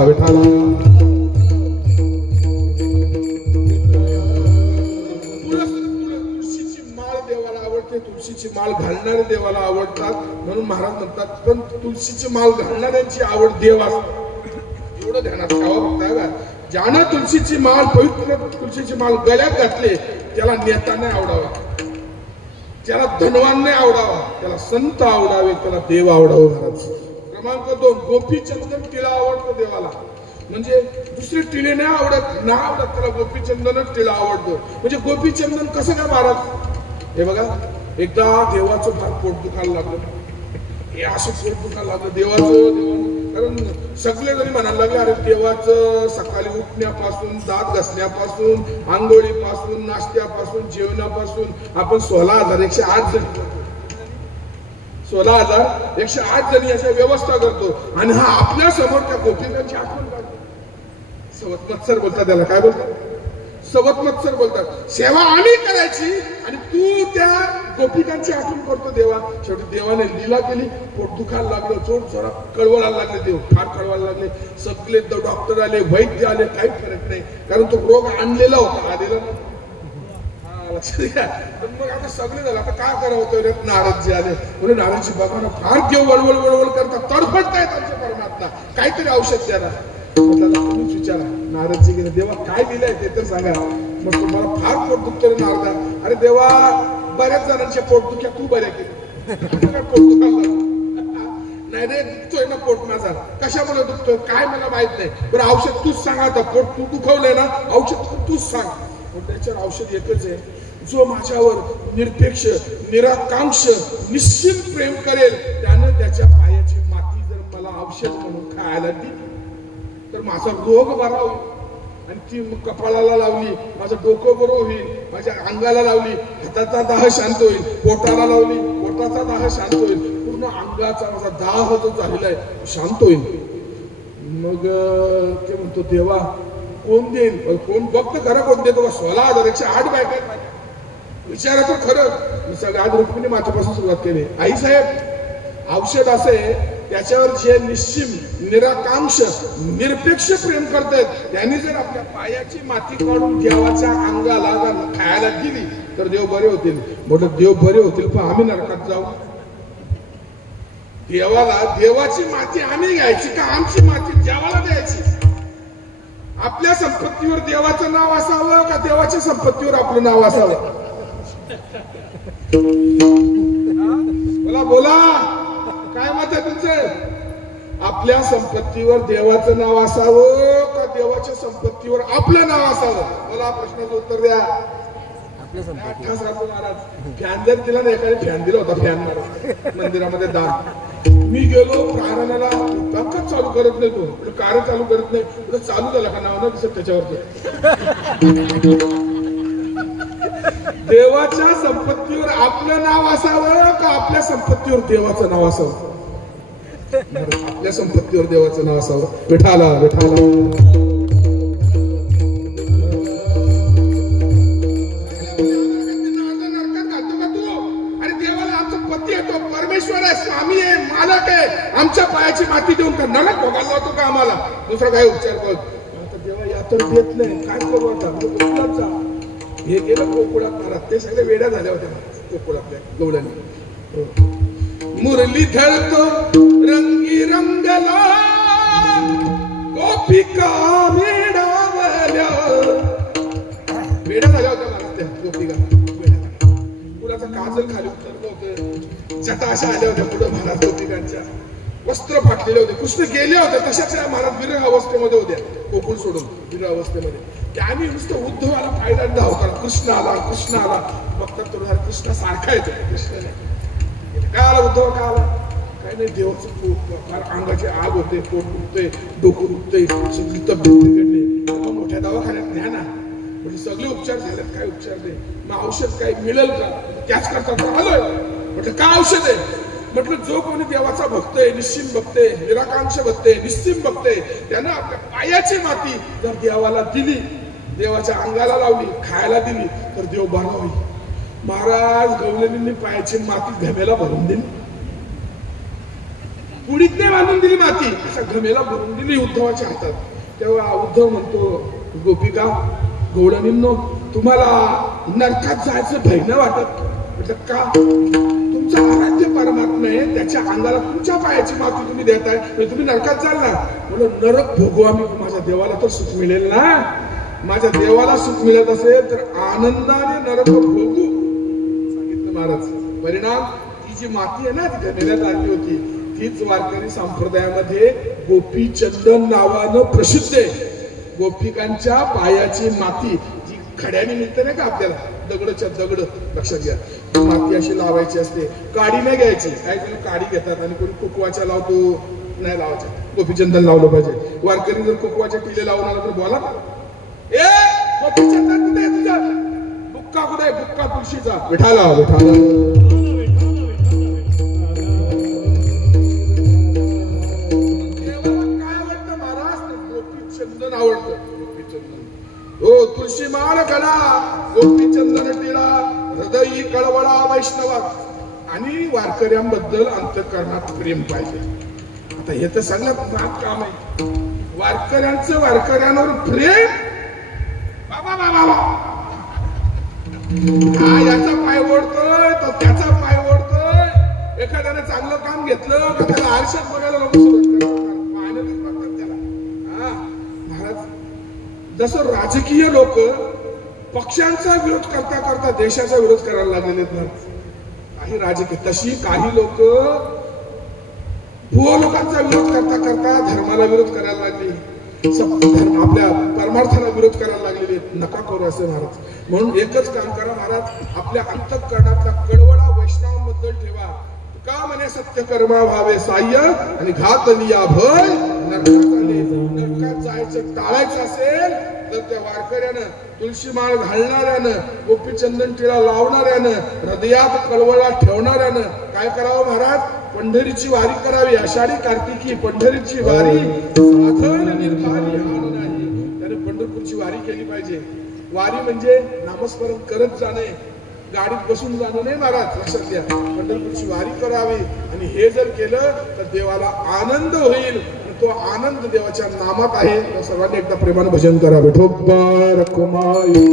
तुळशीची माळ देवाला आवडते. तुळशीची माळ घालणारे देवाला आवडतात. म्हणून महाराज म्हणतात, पण तुळशीची माळ घालणाऱ्यांची आवड देव असते. एवढं ध्यानात ठेवा. बघता, ज्यानं तुळशीची माळ, पवित्र तुळशीची माळ गळ्यात घातले त्याला नेता नाही आवडावा, त्याला धनवान नाही आवडावा, त्याला संत आवडावे, त्याला देव आवडावं. महाराज क्रमांक 2 गोपीचंदन टिळा आवडतो देवाला. म्हणजे दुसरे टिळे नाही आवडत, त्याला गोपीचंदनच टिळा आवडतो. म्हणजे गोपीचंदन कसं काय महाराज? हे बघा, एकदा देवाचं फार पोट दुखायला लागलं. हे असं पोट दुखायला लागलं देवाचं. कारण सगळे जणी म्हणायला लागले, अरे देवाचं सकाळी उठण्यापासून, दात घासण्यापासून, आंघोळीपासून, नाश्त्यापासून, जेवणापासून आपण 16,108 जणी 16,108 जणी अशा व्यवस्था करतो. आणि हा आपल्या समोर त्या गोपिकांची आठवण काढतो. सवत मत्सर बोलतात त्याला. काय बोलतात? सवत मत्सर बोलतात. सेवा आम्ही करायची आणि तू त्या गोपिकांची आठवण करतो देवा. शेवटी देवाने लीला केली. पोट दुखायला लागलं, जोर जोरात कळवळायला लागले. देव फार कळवायला लागले. सगळे डॉक्टर आले, वैद्य आले, काही फरक नाही. कारण तो रोग आणलेला होता, आलेला नव्हता. लक्षात घ्या. मग आता सगळे झालं, आता काय करावं होतं? नारदजी आले. म्हणजे नारदजी बघा ना, फार देव वळवळ करतात, तडफडतायत आमच्या परमात्मा, काहीतरी औषध द्या. तुम्हीच विचारा. नारदजी गेले, देवा काय दिलंय ते तर सांगा. मग तुम्हाला फार पोट दुखतो रे नारदा. अरे देवा, बऱ्याच जणांचे पोट दुख्या तू बऱ्या केली. पोट दुखायला नाही रे, दुखतोय ना पोट माझा. कशामुळे दुखतोय काय मला माहित नाही. बरं औषध तूच सांगा. आता पोट तू दुखवलंय ना, औषध तूच सांग. त्याच्यावर औषध एकच आहे, जो माझ्यावर निरपेक्ष, निराकांक्ष, निश्चित प्रेम करेल त्यानं त्याच्या पायाची माती जर मला औषध म्हणून खायला दिली तर माझा रोग बरा होईल. आणि ती कपाळाला लावली, माझं डोकं बरं होईल. माझ्या अंगाला लावली, हाताचा दाह शांत होईल. पोटाला लावली, पोटाचा दाह शांत होईल. पूर्ण अंगाचा माझा दाह जो झालेला आहे शांत होईल. मग ते म्हणतो, देवा कोण देईल? कोण बघतं खरं, कोण देतो? 16,108 बायका. विचारायचं खरं. सगळ्यात रुक्मिणी मातेपासून सुरुवात केली. आई साहेब, औषध असे त्याच्यावर जे निश्चिम, निराकांक्ष, निरपेक्ष प्रेम करतात त्यांनी जर आपल्या पायाची माती काढून देवाच्या अंगाला खायला दिली तर देव बरे होतील. मोठं देव बरे होतील, पण आम्ही नरकात जाऊ. देवाला देवाची माती आम्ही घ्यायची का आमची माती देवाला द्यायची? आपल्या संपत्तीवर देवाचं नाव असावं का देवाच्या संपत्तीवर आपलं नाव असावं? बोला बोला, काय मत आहे तुमचं? आपल्या संपत्तीवर देवाचं नाव असावं का देवाच्या संपत्तीवर आपलं नाव असावं? मला प्रश्नाचं उत्तर द्या. फॅन जर दिला ना, एखादी फॅन दिला होता, फॅन मारा मंदिरामध्ये दान. मी गेलो प्रार्थनेला, पंखा चालू करत नाही, तो कार चालू करत नाही, चालू झाला का नाव ना दिसत त्याच्यावरती. देवाच्या संपत्तीवर आपलं नाव असावं का आपल्या संपत्तीवर देवाचं नाव असावं? आपल्या संपत्तीवर देवाचं नाव असावं. विठाला विठाला परमेश्वर आहे, स्वामी आहे, मालक आहे, आमच्या पायाची माती देऊन का नरक भोगायला लावतो का आम्हाला? दुसरा काय उपचार करतो? आता देवा या तर देत नाही, काय करू आता? हे गेलं कोकुळात महाराज, ते सगळे वेड्या झाल्या होत्या कोकुळातल्या गवळ्याने. मुरली धरतो रंगी रंगला, गोपिका वेडावल्या, वेड्या झाल्या होत्या महाराज त्या गोपिका. कुणाचा काजल खाली उतरलं होतं, जटा अशा आल्या होत्या पुढे महाराज गोपिकांच्या, वस्त्र फाटलेले होते. कृष्ण गेले होते तशाच महाराज विरह अवस्थेमध्ये होत्या, गोकुळ सोडून विरह अवस्थेमध्ये. त्यांनी नुसतं उद्धवाला पायला धावता, कृष्ण आला कृष्ण आला. बघतात तर कृष्ण सारखा येतो, कृष्ण नाही. काय आला उद्धव, काय आला? काय नाही, देवाचं पोट फार अंगाचे आग होते, पोट दुखते, डोकं दुखते, सगळी तब्येत बिघडली, मोठ्या दवाखान्यात न्या ना. म्हणजे सगळे उपचार झालेत, काय उपचार नाही, मग औषध काय मिळेल का? त्याच करता आलोय. म्हटलं काय औषध आहे? म्हटलं जो कोणी देवाचा भक्त आहे, निश्चिम भक्त आहे, निराकांक्ष भक्त आहे, निश्चिम भक्त आहे, त्यानं आपल्या पायाची माती जर देवाला दिली, देवाच्या अंगाला लावली, खायला दिली, तर देव बरा होईल. महाराज गवळणींनी पायाची माती घमेला भरून दिली, पुडीत नाही बांधून दिली माती, अशा घमेला भरून दिली उद्धवाच्या हातात. तेव्हा उद्धव म्हणतो, गोपिका गवळणींनो, तुम्हाला नरकात जायचं भय नाही वाटत? म्हटलं का? तुमचा आराध्य परमात्मा आहे, त्याच्या अंगाला तुमच्या पायाची माती तुम्ही देताय, तुम्ही नरकात जाल ना. म्हणून नरक भोगू आम्ही, माझ्या देवाला तर सुख मिळेल ना. माझ्या देवाला सुख मिळत असेल तर आनंदाने नरक भोगू, सांगितलं महाराज. परिणाम ती जी माती आहे ना, ती घमेल्यात आली होती, तीच वारकरी संप्रदायामध्ये गोपीचंदन नावानं प्रसिद्ध आहे. गोपिकांच्या पायाची माती जी खड्याने मिळते नाही का आपल्याला, दगडच्या दगड, लक्षात घ्या, माती अशी लावायची असते, काडी नाही घ्यायची. काही जण काडी घेतात आणि कोणी कुकवाच्या लावतो, नाही लावायच्या. गोपीचंदन लावलं पाहिजे. वारकरी जर कुकवाच्या टिले लावून आला तर बोला, ए गोपीचंदन कुठे आहे तुझा? बुक्का कुठे आहे? बुक्का तुळशीचा. विठाला विठाला. देवाला काय आवडतं महाराज? गोपीचंदन आवडतं. गोपीचंदन हो, तुळशी माळ गळा, गोपीचंदन टिळा, हृदयी कळवळा वैष्णवा. आणि वारकऱ्यांबद्दल अंतःकरणात प्रेम पाहिजे. आता हे तर सगळ्यात महाग काम आहे. वारकऱ्यांचं वारकऱ्यांवर प्रेम. बाबा बाबा, हा याचा पाय ओढतोय, तो त्याचा पाय ओढतोय. एखाद्याने चांगलं काम घेतलं का त्याला आरशात बघायला लोक सुरुवात करतात त्याला. हा महाराज, जसं राजकीय लोक पक्षांचा विरोध करता करता देशाचा विरोध करायला लागलेले आहेत. काही राजकीय, तशी काही लोक भुवा लोकांचा विरोध करता करता धर्माला विरोध करायला लागले, आपल्या परमार्थाला विरोध करायला लागलेले. नका करू असे महाराज. म्हणून एकच काम करा महाराज, आपल्या अंतःकरणातला कळवळा वैष्णवांबद्दल ठेवा. का म्हणे सत्य कर्मा व्हावे साह्य, आणि घात लिया भय नरकात जायचं टाळायचं असेल तर त्या वारकऱ्यानं, तुळशी माळ घालणाऱ्यानं, गोपीचंदन टिळा लावणाऱ्यानं, हृदयात कळवळा ठेवणाऱ्यानं काय करावं महाराज? पंढरीची वारी करावी. आषाढी कार्तिकी पंढरीची वारी साधन निर्धारी हान नाही. त्याने पंढरपूरची वारी केली पाहिजे. वारी म्हणजे नामस्मरण करत जाणे, गाडीत बसून जाणं नाही महाराज, लक्षात घ्या. पंढरपूरची वारी करावी. आणि हे जर केलं तर देवाला आनंद होईल. तो आनंद देवाच्या नामात आहे. सर्वांनी एकदा प्रेमाने भजन करा. विठोबा रखुमाई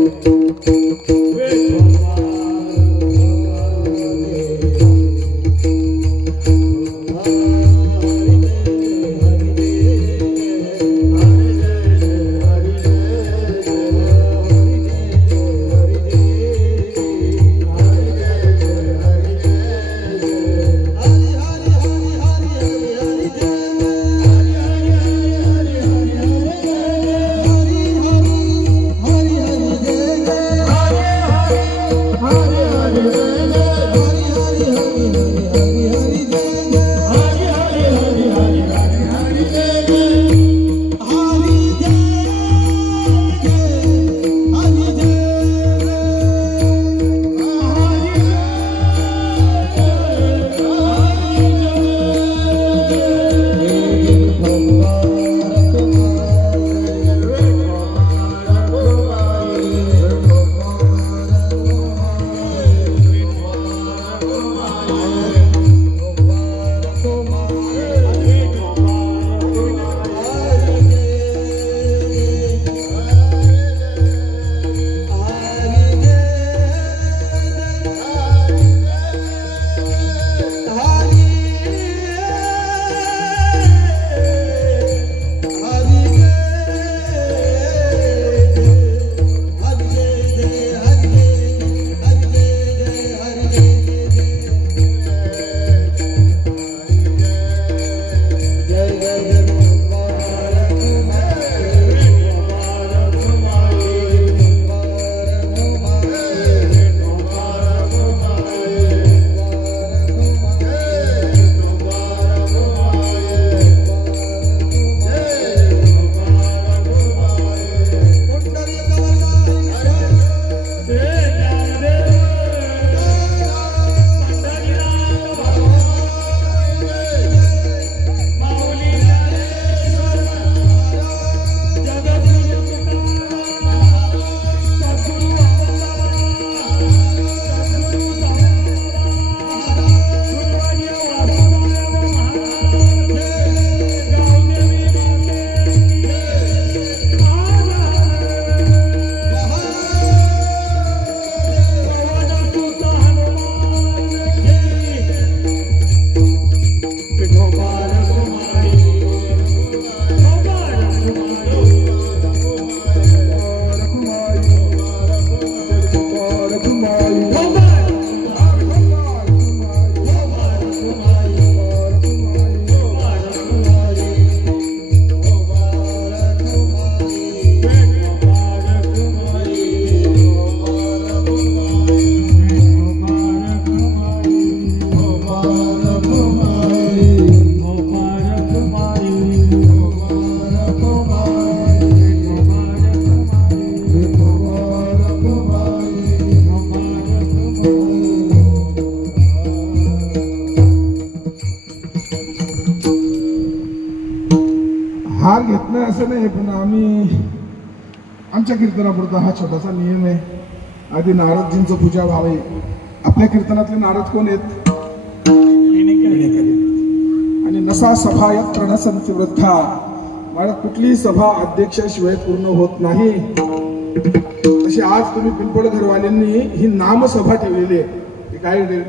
तसं नाही, पण आमच्या कीर्तनापुरता हा छोटासा नियम आहे. आधी नारदजींचं पूजा व्हावी. आपल्या कीर्तनातले नारद कोण आहेत? आणि नसा सभा यत्र न संति वृद्धा. मला कुठलीही सभा अध्यक्षाशिवाय पूर्ण होत नाही. तशी आज तुम्ही पिंपळघरवाल्यांनी ही नामसभा ठेवलेली आहे. काय ही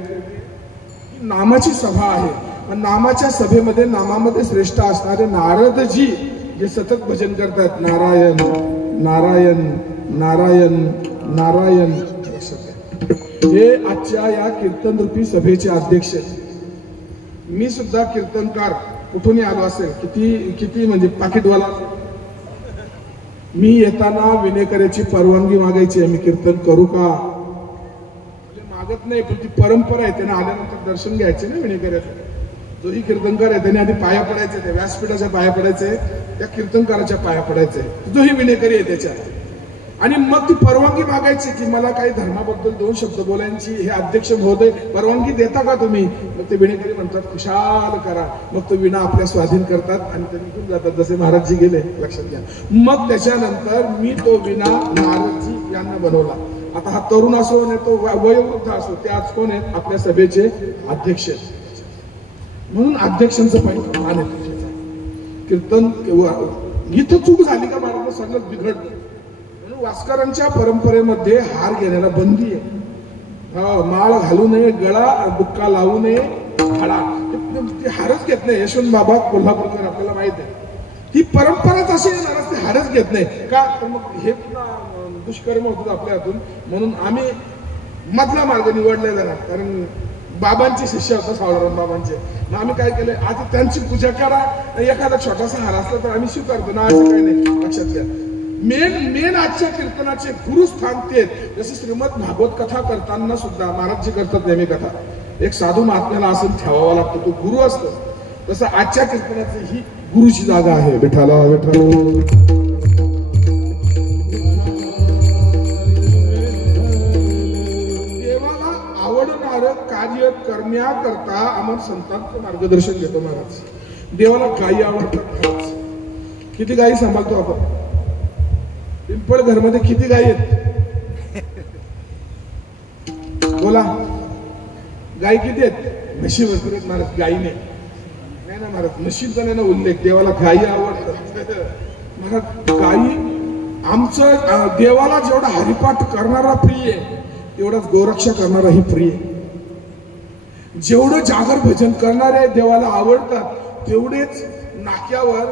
नामाची सभा आहे. पण नामाच्या सभेमध्ये नामामध्ये श्रेष्ठ असणारे नारदजी जे सतत भजन करतात, नारायण नारायण नारायण नारायण, हे आजच्या या कीर्तन रूपी सभेचे अध्यक्ष. मी सुद्धा कीर्तनकार कुठूनही आलो असेल, किती म्हणजे पाकिटवाला. मी येताना विनेकऱ्याची परवानगी मागायची, मी कीर्तन करू का? मागत नाही, पण ती परंपरा आहे. त्याने आल्यानंतर दर्शन घ्यायचे ना विनेकऱ्याचं. जोही कीर्तनकार आहे त्याने आधी पाया पडायचे, त्या व्यासपीठाच्या पाया पडायचे, त्या कीर्तनकाराच्या पाया पडायचे, जोही विनेकरी आहे त्याच्या. आणि मग ती परवानगी मागायची की मला काही धर्माबद्दल 2 शब्द बोलायची. हे अध्यक्ष महोदय परवानगी देता का तुम्ही? मग ते विनेकरी म्हणतात खुशाल करा. मग तो विना आपल्या स्वाधीन करतात आणि ते निघून जातात, जसे महाराजजी गेले, लक्षात घ्या. मग त्याच्यानंतर मी तो विना नारदजी यांना बनवला. आता हा तरुण असो नाही तो वयोवृद्ध असो, ते आज कोण आहेत? आपल्या सभेचे अध्यक्ष. म्हणून अध्यक्षांचं पहिलं मान आहे. कीर्तन इथं चूक झाली का महाराज सगळं बिघडतं. म्हणून वास्करांच्या परंपरेमध्ये हार घेण्याला बंदी आहे. माळ घालू नये, गळा बुक्का लावू नये, हाडा ते हारच घेत नाही. यशवंत बाबा कोल्हापूरकर आपल्याला माहित आहे, ही परंपराच अशी येणार, ते हारच घेत नाही का? तर मग हे दुष्कर्म होतं आपल्या हातून. म्हणून आम्ही मधला मार्ग निवडला जरा, कारण बाबांचे शिष्य होता सावळाराम बाबांचे. मग आम्ही काय केलं, आधी त्यांची पूजा करा, एखादा छोटासा हार असला तर आम्ही स्वीकारतो ना, असं काही नाही, लक्षात घ्या. मेन आजच्या कीर्तनाचे गुरुस्थान ते. जसे श्रीमद भागवत कथा करताना सुद्धा महाराजजी करतात नेहमी कथा, एक साधू महात्म्याला असं ठेवावा लागतो, तो गुरु असतो. तसं आजच्या कीर्तनाची ही गुरुची जागा आहे. विठाला विठाला कार्य करण्याकरता आम्हाला संतांचं मार्गदर्शन घेतो महाराज. देवाला गायी आवडतात. किती गायी सांभाळतो आपण? पिंपळघरमध्ये किती गायी आहेत? बोला, गायी किती आहेत? म्हशी भरपूर आहेत महाराज, गायी नाही ना महाराज. म्हशींचा नाही ना उल्लेख, देवाला गायी आवडतात महाराज. गायी आमचं देवाला जेवढा हरिपाठ करणारा प्रिय आहे, तेवढाच गोरक्षा करणाराही प्रिय आहे. जेवढं जागर भजन करणारे देवाला आवडतात, तेवढेच नाक्यावर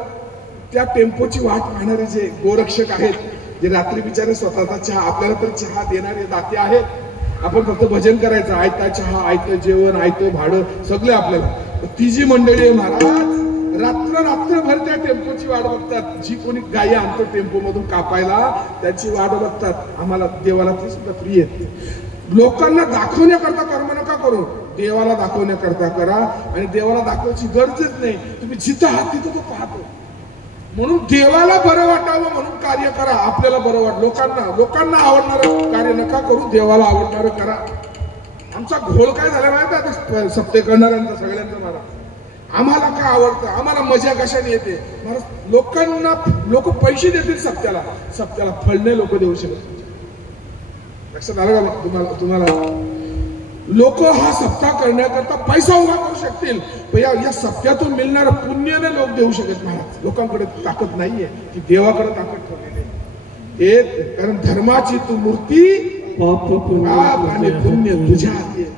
त्या टेम्पोची वाट पाहणारे जे गोरक्षक आहेत, जे रात्री बिचारे स्वतःचा चहा, आपल्याला तर चहा देणारे दाते आहेत. आपण फक्त भजन करायचं, आयता चहा, आयतं जेवण, आयतं भाडं सगळे आपल्याला. ती जी मंडळी आहे महाराज, रात्रभर त्या टेम्पोची वाट बघतात. जी कोणी गायी आणतो टेम्पो मधून कापायला, त्याची वाट बघतात. आम्हाला देवाला ती सुद्धा प्रिय आहे. लोकांना दाखवण्याकरता कर्म नका करू, देवाला दाखवण्याकरता करा. आणि देवाला दाखवायची गरजच नाही, तुम्ही जिथं आहात तिथं तो पाहतो. म्हणून देवाला बरं वाटावं म्हणून कार्य करा. आपल्याला बरं वाट, लोकांना आवडणारं कार्य नका करू, देवाला आवडणारं करा. आमचा घोळ काय झाला माहिती आहे? सप्ते करणाऱ्यांचा सगळ्यांचा महाराज. आम्हाला काय आवडतं, आम्हाला मजा कशाने येते महाराज? लोक पैसे देतील सप्त्याला फळ नाही लोक देऊ शकत. लक्षात आलं का तुम्हाला? लोक हा सप्ताह करण्याकरता पैसा उभा करू शकतील, पण या सप्त्यातून मिळणारं पुण्याने लोक देऊ शकत महाराज. लोकांकडे ताकद नाहीये, ती देवाकडे ताकद ठेवलेली आहे. कारण धर्माची तू मूर्ती, पाप आणि पुण्य तुझ्या हाती आहे.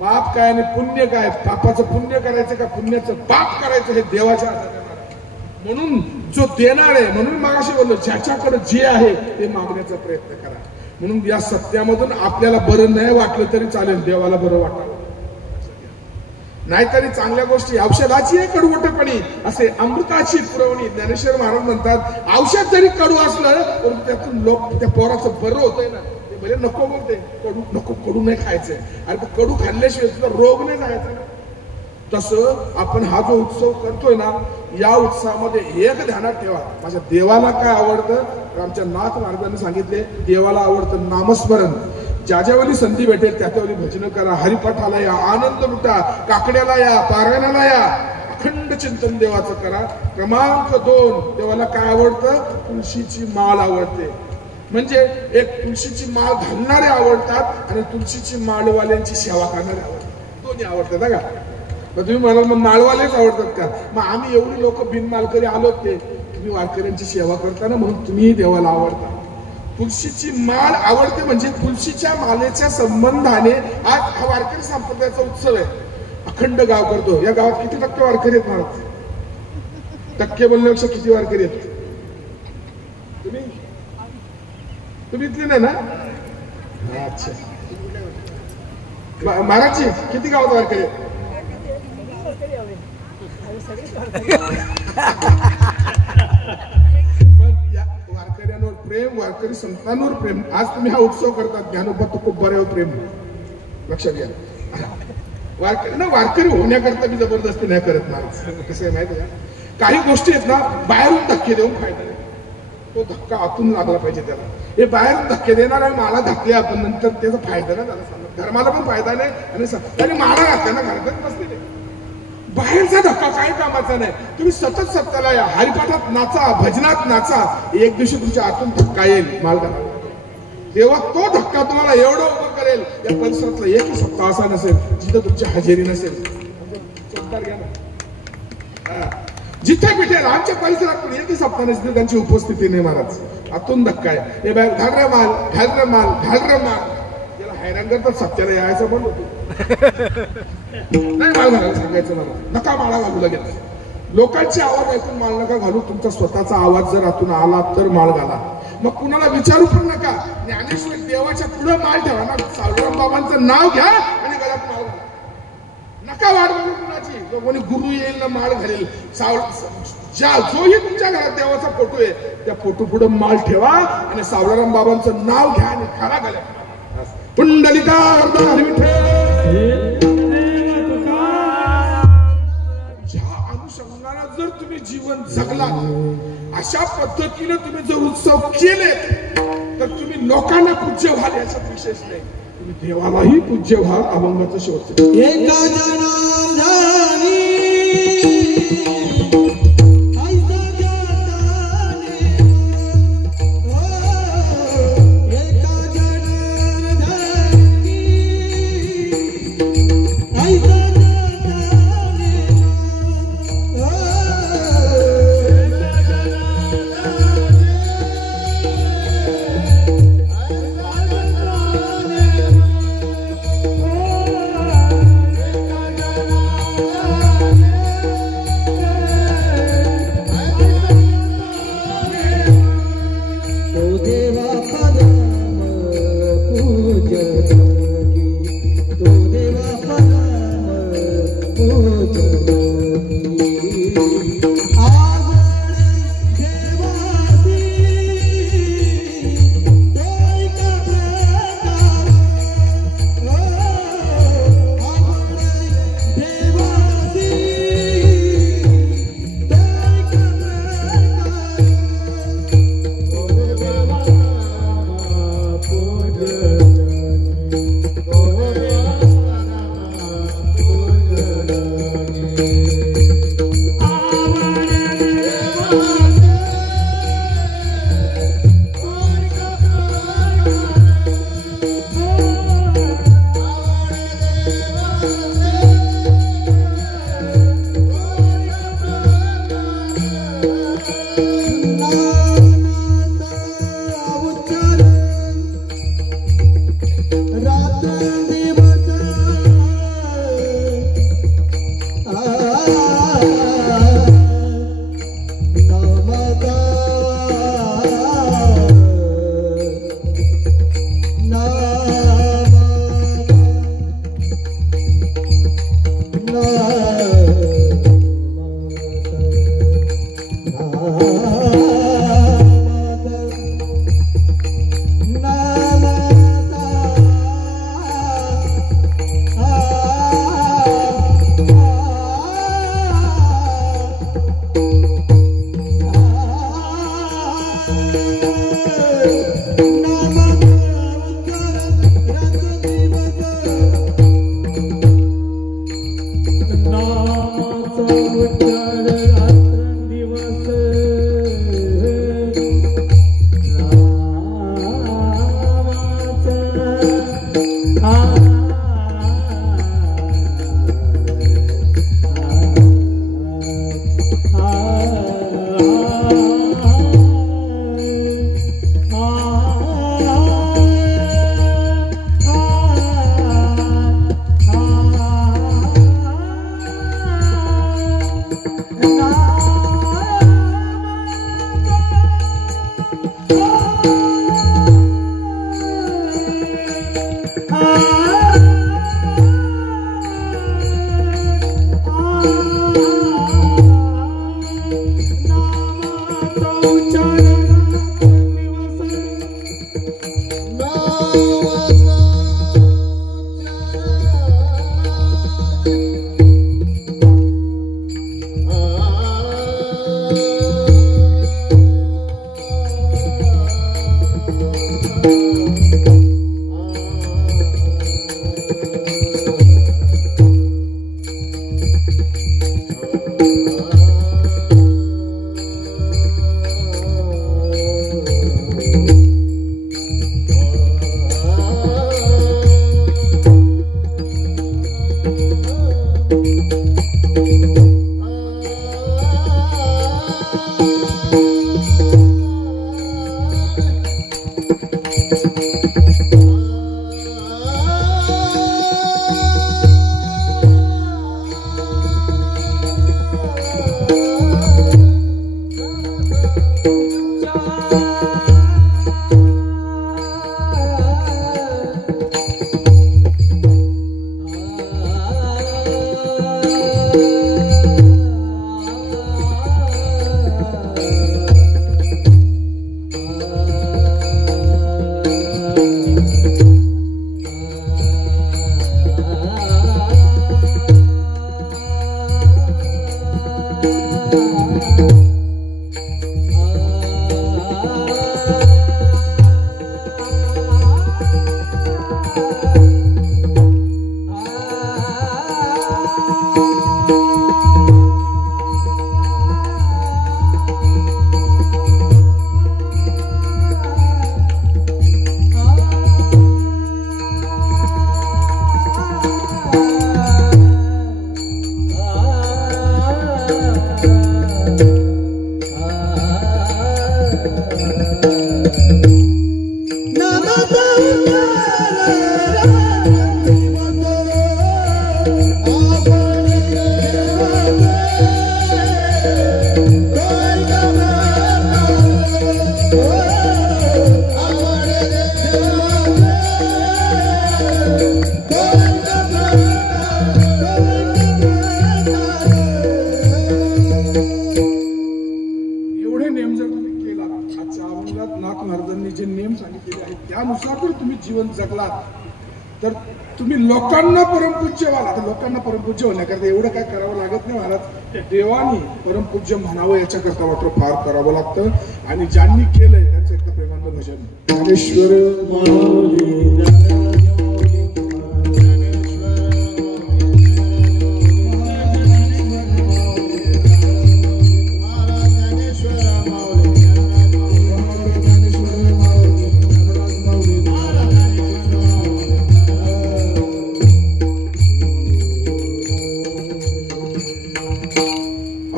पाप काय आणि पुण्य काय? पापाचं पुण्य करायचं का पुण्याचं पाप करायचं, हे देवाच्या हातात आहे. म्हणून जो देणार आहे, म्हणून मागाशी बोललो, ज्याच्याकडे जे आहे ते मागण्याचा प्रयत्न करा. म्हणून या सत्यामधून आपल्याला बरं नाही वाटलं तरी चालेल, देवाला बरं वाटावं. नाहीतरी चांगल्या गोष्टी, औषधाची आहे कडवटपणी, असे अमृताची पुरवणी. ज्ञानेश्वर महाराज म्हणतात, औषध जरी कडू असलं तर त्यातून त्या पोराचं बरं होतंय ना. ते भले नको बोलते, कडू नाही खायचंय. अरे कडू खाल्ल्याशिवाय तुला रोग नाही जायचा ना. तसं आपण हा जो उत्सव करतोय ना, या उत्सवामध्ये एक ध्यानात ठेवा, माझ्या देवाला काय आवडतं. आमच्या नाथ महाराजांनी सांगितले, देवाला आवडतं नामस्मरण. ज्याच्यावेळी संधी भेटेल त्याच्यावेळी भजन करा, हरिपाठाला या, आनंद लुटा, काकड्याला या, पारायणाला या. अखंड चिंतन देवाचं करा. क्रमांक 2, देवाला काय आवडतं? तुळशीची माळ आवडते. म्हणजे एक तुळशीची माळ घालणारे आवडतात आणि तुळशीची माळवाल्यांची सेवा करणारे आवडतात. दोन्ही आवडतात का? मग तुम्ही म्हणाल मग माळवालेच आवडतात का? मग आम्ही एवढी लोक बिनमालकरी आलो ते तुम्ही वारकऱ्यांची सेवा करता ना, म्हणून तुम्ही देवाला आवडता. तुळशीची माळ आवडते म्हणजे तुळशीच्या मालेच्या संबंधाने आज हा वारकरी संप्रदायाचा उत्सव आहे. अखंड गाव करतो. या गावात किती टक्के वारकरी आहेत महाराज? टक्के बोलण्यापेक्षा किती वारकरी आहेत? तुम्ही इथले नाही ना? अच्छा. महाराजची किती गावात वारकरी आहेत? वारकऱ्यांवर प्रेम, वारकरी संतांवर प्रेम. आज तुम्ही हा उत्सव करतात ज्ञानोबा तुकोबाऱ्यावर प्रेम. लक्षात घ्या. वारकरी होण्याकरता मी जबरदस्ती नाही करत महाराज. कसं आहे माहिती आहे का? काही गोष्टी आहेत ना बाहेरून धक्के देऊन फायदा नाही. तो धक्का आतून लागला पाहिजे त्याला. हे बाहेरून धक्के देणार आणि माळा घातली आपण नंतर त्याचा फायदा नाही झाला. धर्माला पण फायदा नाही आणि माळा घातल्या ना घरातच बसलेले. बाहेरचा धक्का काही कामाचा नाही. तुम्ही सतत सत्याला या, हरिपाठात नाचा, भजनात नाचा. एक दिवशी तुमच्या आतून धक्का येईल माळ घाला. तेव्हा तो धक्का तुम्हाला एवढं उभं करेल. या परिसरातला एकही सप्ताह असा नसेल जिथं तुमची हजेरी नसेल. चौकार घ्या ना. जिथे भेटेल आमच्या परिसरात पण एकही सप्ताह नसेल त्यांची उपस्थिती नाही महाराज. आतून धक्का आहे. हे बाहेर घाल रे माल, घाल रे माल, घाल रे माल. याला हैराण करतात. सत्याला यायचं पण होतो नाही माळ घालायला सांगायचं मला. नका माळा घालू लगेच. लोकांची आवाज ऐकून माळ नका घालू. तुमचा स्वतःचा आवाज जर आतून आला तर माळ घाला. मग कुणाला विचारू पण नका. ज्ञानेश्वर देवाच्या पुढे माळ ठेवा ना. सावळराम बाबांचं नाव घ्या आणि गळ्यात माळ घाला. नका वाट बघू कुणाची. जो कोणी गुरु येईल ना माळ घालेल. जोही तुमच्या घरात देवाचा फोटो आहे त्या फोटो पुढे माळ ठेवा आणि सावळराम बाबांचं नाव घ्या आणि घाला गळ्यात. पुंडलिका जर तुम्ही जीवन जगला अशा पद्धतीने तुम्ही जर उत्सव केले तर तुम्ही लोकांना पूज्य व्हाल याच्यात विशेष नाही. तुम्ही देवालाही पूज्य व्हाल. अभंगाचं शेवट तर तुम्ही लोकांना परमपूज्य व्हाल. आता लोकांना परमपूज्य होण्याकरता एवढं काय करावं लागत नाही महाराज. देवानी परमपूज्य म्हणावं याच्याकरता मात्र फार करावं लागतं. आणि ज्यांनी केलंय त्यांचं एकदा प्रेमानं भजन ज्ञानेश्वर माऊली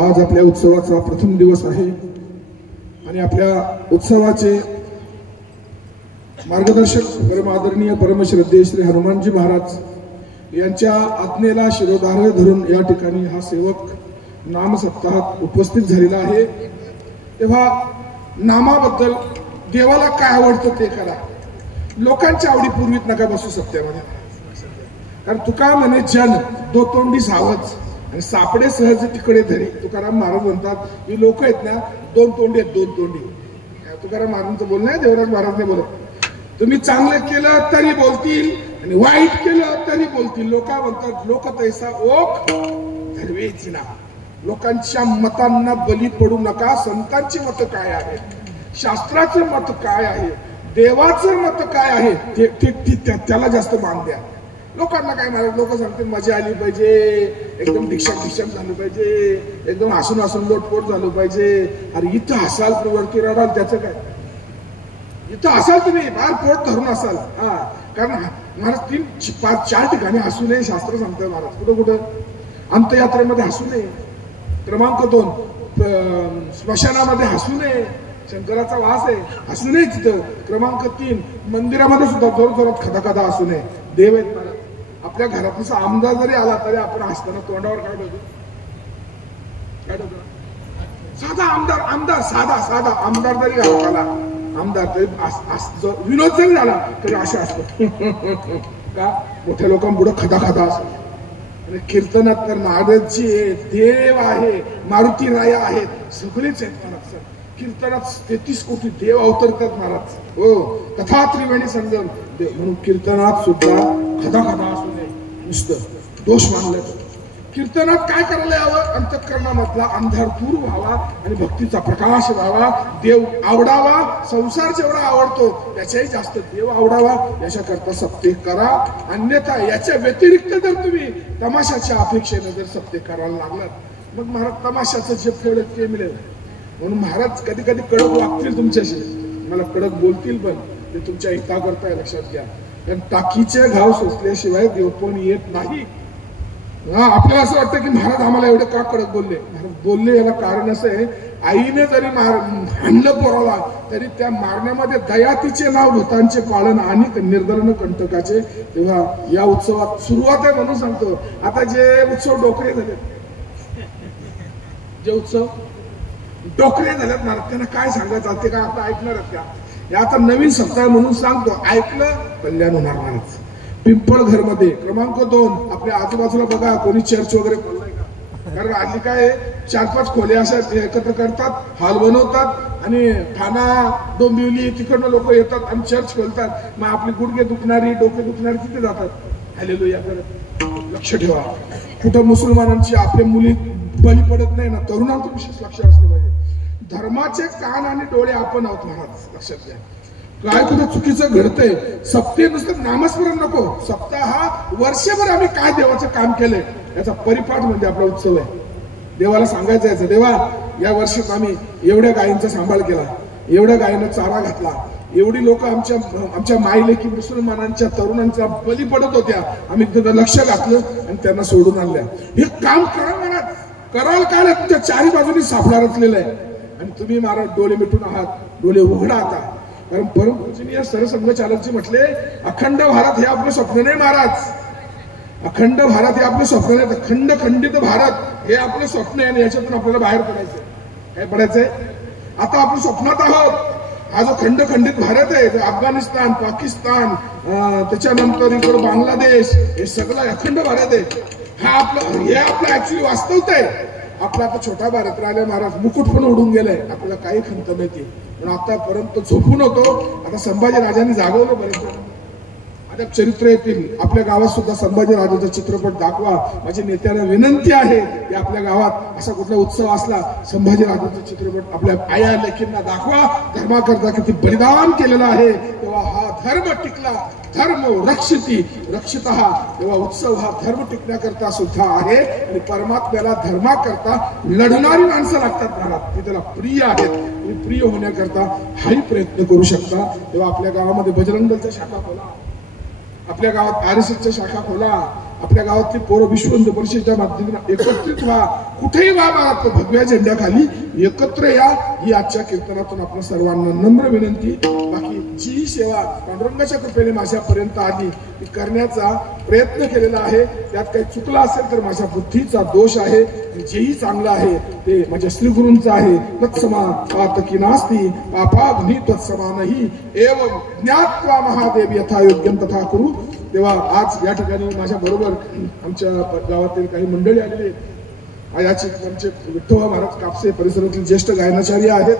आज आपल्या उत्सवाचा प्रथम दिवस आहे आणि आपल्या उत्सवाचे मार्गदर्शक परम आदरणीय परमश्रद्धेय श्री हनुमानजी महाराज यांच्या आज्ञेला शिरोधार्य धरून या ठिकाणी हा सेवक नाम सप्ताहात उपस्थित झालेला आहे. तेव्हा नामाबद्दल देवाला काय आवडतं ते करा. लोकांच्या आवडी पूर्वीत नका बसू सत्यामध्ये. कारण तुका म्हणे जन दो तोंडी सावज आणि सापडे सहज तिकडे धरी. तुकाराम महाराज म्हणतात ही लोक आहेत ना दोन तोंडी आहेत, दोन तोंडी. तुकाराम महाराजांचं बोलणं आहे, देवराज महाराज नाही बोलत. तुम्ही चांगलं केलं तरी बोलतील आणि वाईट केलं तरी बोलतील. लोक म्हणतात लोक तैसा ओक धरवेची ना. लोकांच्या मतांना बली पडू नका. संतांची मत काय आहे, शास्त्राचं मत काय आहे, देवाचं मत काय आहे त्याला जास्त मान द्या. लोकांना काय महाराज लोक सांगतील मजा आली पाहिजे, एकदम भिक्षक झालं पाहिजे, एकदम हसून हसून लोटपोट झालं पाहिजे. अरे इथं हसाल वरती रडाल त्याचं काय. इथं हसाल तुम्ही बाहेर पोट धरून असाल. हा कारण महाराज 3-4 ठिकाणी हसू नये शास्त्र सांगतोय महाराज. कुठं कुठं अंत्ययात्रेमध्ये हसू नये. क्रमांक 2 स्मशानामध्ये हसू नये, शंकराचा वास आहे हसू नये तिथं. क्रमांक 3 मंदिरामध्ये सुद्धा जोर जोरात खदा हसू नये. देव आहेत महाराज. आपल्या घरात आमदार जरी आला तरी आपण हसताना तोंडावर काय ठेवतो, काय ठेवतो. साधा आमदार साधा आमदार जरी घरात आला, आमदार तरी विनोद जरी झाला तरी असे असतो का. मोठ्या लोकांपुढे खदा असतो. आणि कीर्तनात तर नारदजी आहे, देव आहे, मारुती राया आहेत, सगळेच आहेत महाराज. कीर्तनात 33 कोटी देव अवतरतात महाराज. हो कथा त्रिवेणी संगम म्हणून कीर्तनात सुद्धा खदा असू नये. नुसतं दोष मानले. कीर्तनात काय करायला यावं, अंतःकरणामधला अंधार दूर व्हावा आणि भक्तीचा प्रकाश व्हावा. देव आवडावा. संसार जेवढा आवडतो त्याच्याही जास्त देव आवडावा याच्याकरता सप्ते करा. अन्यथा याच्या व्यतिरिक्त जर तुम्ही तमाशाच्या अपेक्षेने जर सप्ते करायला लागलात मग महाराज तमाशाचं जे फळ ते मिळेल. म्हणून महाराज कधी कधी कडक वागतील तुमच्याशी, मला कडक बोलतील, पण ते तुमच्या हिताकरता लक्षात घ्या. कारण टाकीचे घाव सोसल्याशिवाय देवपण येत नाही. आपल्याला असं वाटतं की महाराज आम्हाला एवढे का कडक बोलले. महाराज बोलले याला कारण असं आहे, आईने जरी हाणलं पोराला तरी त्या मारण्यामध्ये दयातीचे नाव भूतांचे पालन आणि निर्दलन कंटकाचे. तेव्हा या उत्सवात सुरुवात आहे म्हणून सांगतो. आता जे उत्सव डोकरे झाले, जे उत्सव डोकरे झाल्यात महाराज त्यांना काय सांगायचं ते काय आता ऐकणार आहेत का. हे आता नवीन सप्ताह म्हणून सांगतो, ऐकलं कल्याण होणार महाराज. पिंपळघर मध्ये क्रमांक 2 आपल्या आजूबाजूला बघा कोणी चर्च वगैरे खोललाय का. कारण आधी काय 4-5 खोल्या अशा एकत्र करतात, हॉल बनवतात आणि ठाणा डोंबिवली तिकडनं लोक येतात आणि चर्च खोलतात. मग आपली गुडघे दुखणारी डोके दुखणारी तिथे जातात हालेलुया करत. लक्ष ठेवा, कुठं मुसलमानांची आपल्या मुली बळी पडत नाही ना, तरुणांचं विशेष लक्ष असलं पाहिजे. धर्माचे कान आणि डोळे आपण आहोत महाराज, लक्षात घ्या. काय कुठे चुकीचं घडतंय, सप्ते नुसतं नामस्मरण नको, सप्ताह हा वर्षभर आम्ही काय देवाचं काम केलंय याचा परिपाठ म्हणजे आपला उत्सव आहे. देवाला सांगायचं याचं, देवा या वर्षात आम्ही एवढ्या गायींचा सांभाळ केला, एवढ्या गायींना चारा घातला, एवढी लोक आमच्या माईलेकी मुसलमानांच्या तरुणांच्या बली पडत होत्या, आम्ही त्याचं लक्ष घातलं आणि त्यांना सोडून आणल्या. हे काम करा महाराज, कराल काय तुमच्या चारी बाजूनी सापडा रचलेलं आहे. आणि तुम्ही महाराज डोळे मिटून आहात, डोळे उघडा आता. कारण परमपूजनीय सरसंघ चालकजी म्हटले, अखंड भारत हे आपलं स्वप्न नाही महाराज, अखंड भारत हे आपलं स्वप्न नाही, खंड खंडित भारत हे आपलं स्वप्न आहे. आणि याच्यातून आपल्याला बाहेर पडायचंय. काय पडायचंय? आता आपण स्वप्नात आहोत. हा जो खंड खंडित भारत आहे, अफगाणिस्तान, पाकिस्तान, त्याच्यानंतर इकडे बांगलादेश, हे सगळं अखंड भारत आहे. हे आपलं ऍक्च्युली वास्तवत आहे. आपला आता छोटा भारत राहिला महाराज, मुकुट पण उडून गेलाय, आपल्याला काही खंत माहिती. पण आतापर्यंत झोपून होतो, आता संभाजी राजांनी जागवलं बरेच. आता चरित्र येतील. आपल्या गावात सुद्धा संभाजी राजाचा चित्रपट दाखवा. माझी नेत्यांना विनंती आहे की आपल्या गावात असा कुठला उत्सव असला, संभाजी राजाचा चित्रपट आपल्या आया लेखींना दाखवा. धर्माकरता किती बलिदान केलेलं आहे, तेव्हा हा धर्म टिकला. धर्म रक्षिती रक्षित तेव्हा उत्सव हा धर्म टिकण्याकरता सुद्धा आहे. आणि परमात्म्याला धर्माकरता लढणारी माणसं लागतात महाराज, ती त्याला प्रिय आहेत. आणि प्रिय होण्याकरता हाही प्रयत्न करू शकता. तेव्हा आपल्या गावामध्ये बजरंग दलच्या शाखा खोला, आपल्या गावात RSSच्या शाखा खोला, आपल्या गावातली पोरं विश्व हिंदू परिषदेच्या माध्यमातून एकत्रित व्हा. कुठेही व्हा महाराज, भगव्या झेंड्याखाली एकत्र या, ही आजच्या कीर्तनातून आपल्या सर्वांना नम्र विनंती. बाकी जी सेवा पांडुरंगाच्या कृपेने माझ्यापर्यंत आली ती करण्याचा प्रयत्न केलेला आहे. त्यात काही चुकलं असेल तर माझ्या बुद्धीचा दोष आहे. जेही चांगलं आहे ते माझ्या श्रीगुरूंचं आहे. तत्समा पातकी नास्ती पापाग्नि तत्समानही एवं ज्ञात्वा महादेव यथा योग्यं तथा करू. तेव्हा आज या ठिकाणी माझ्या बरोबर आमच्या गावातील काही मंडळी आलेली आहेत. याचे आमचे विठ्ठल महाराज कापसे परिसरातील ज्येष्ठ गायनाचार्य आहेत,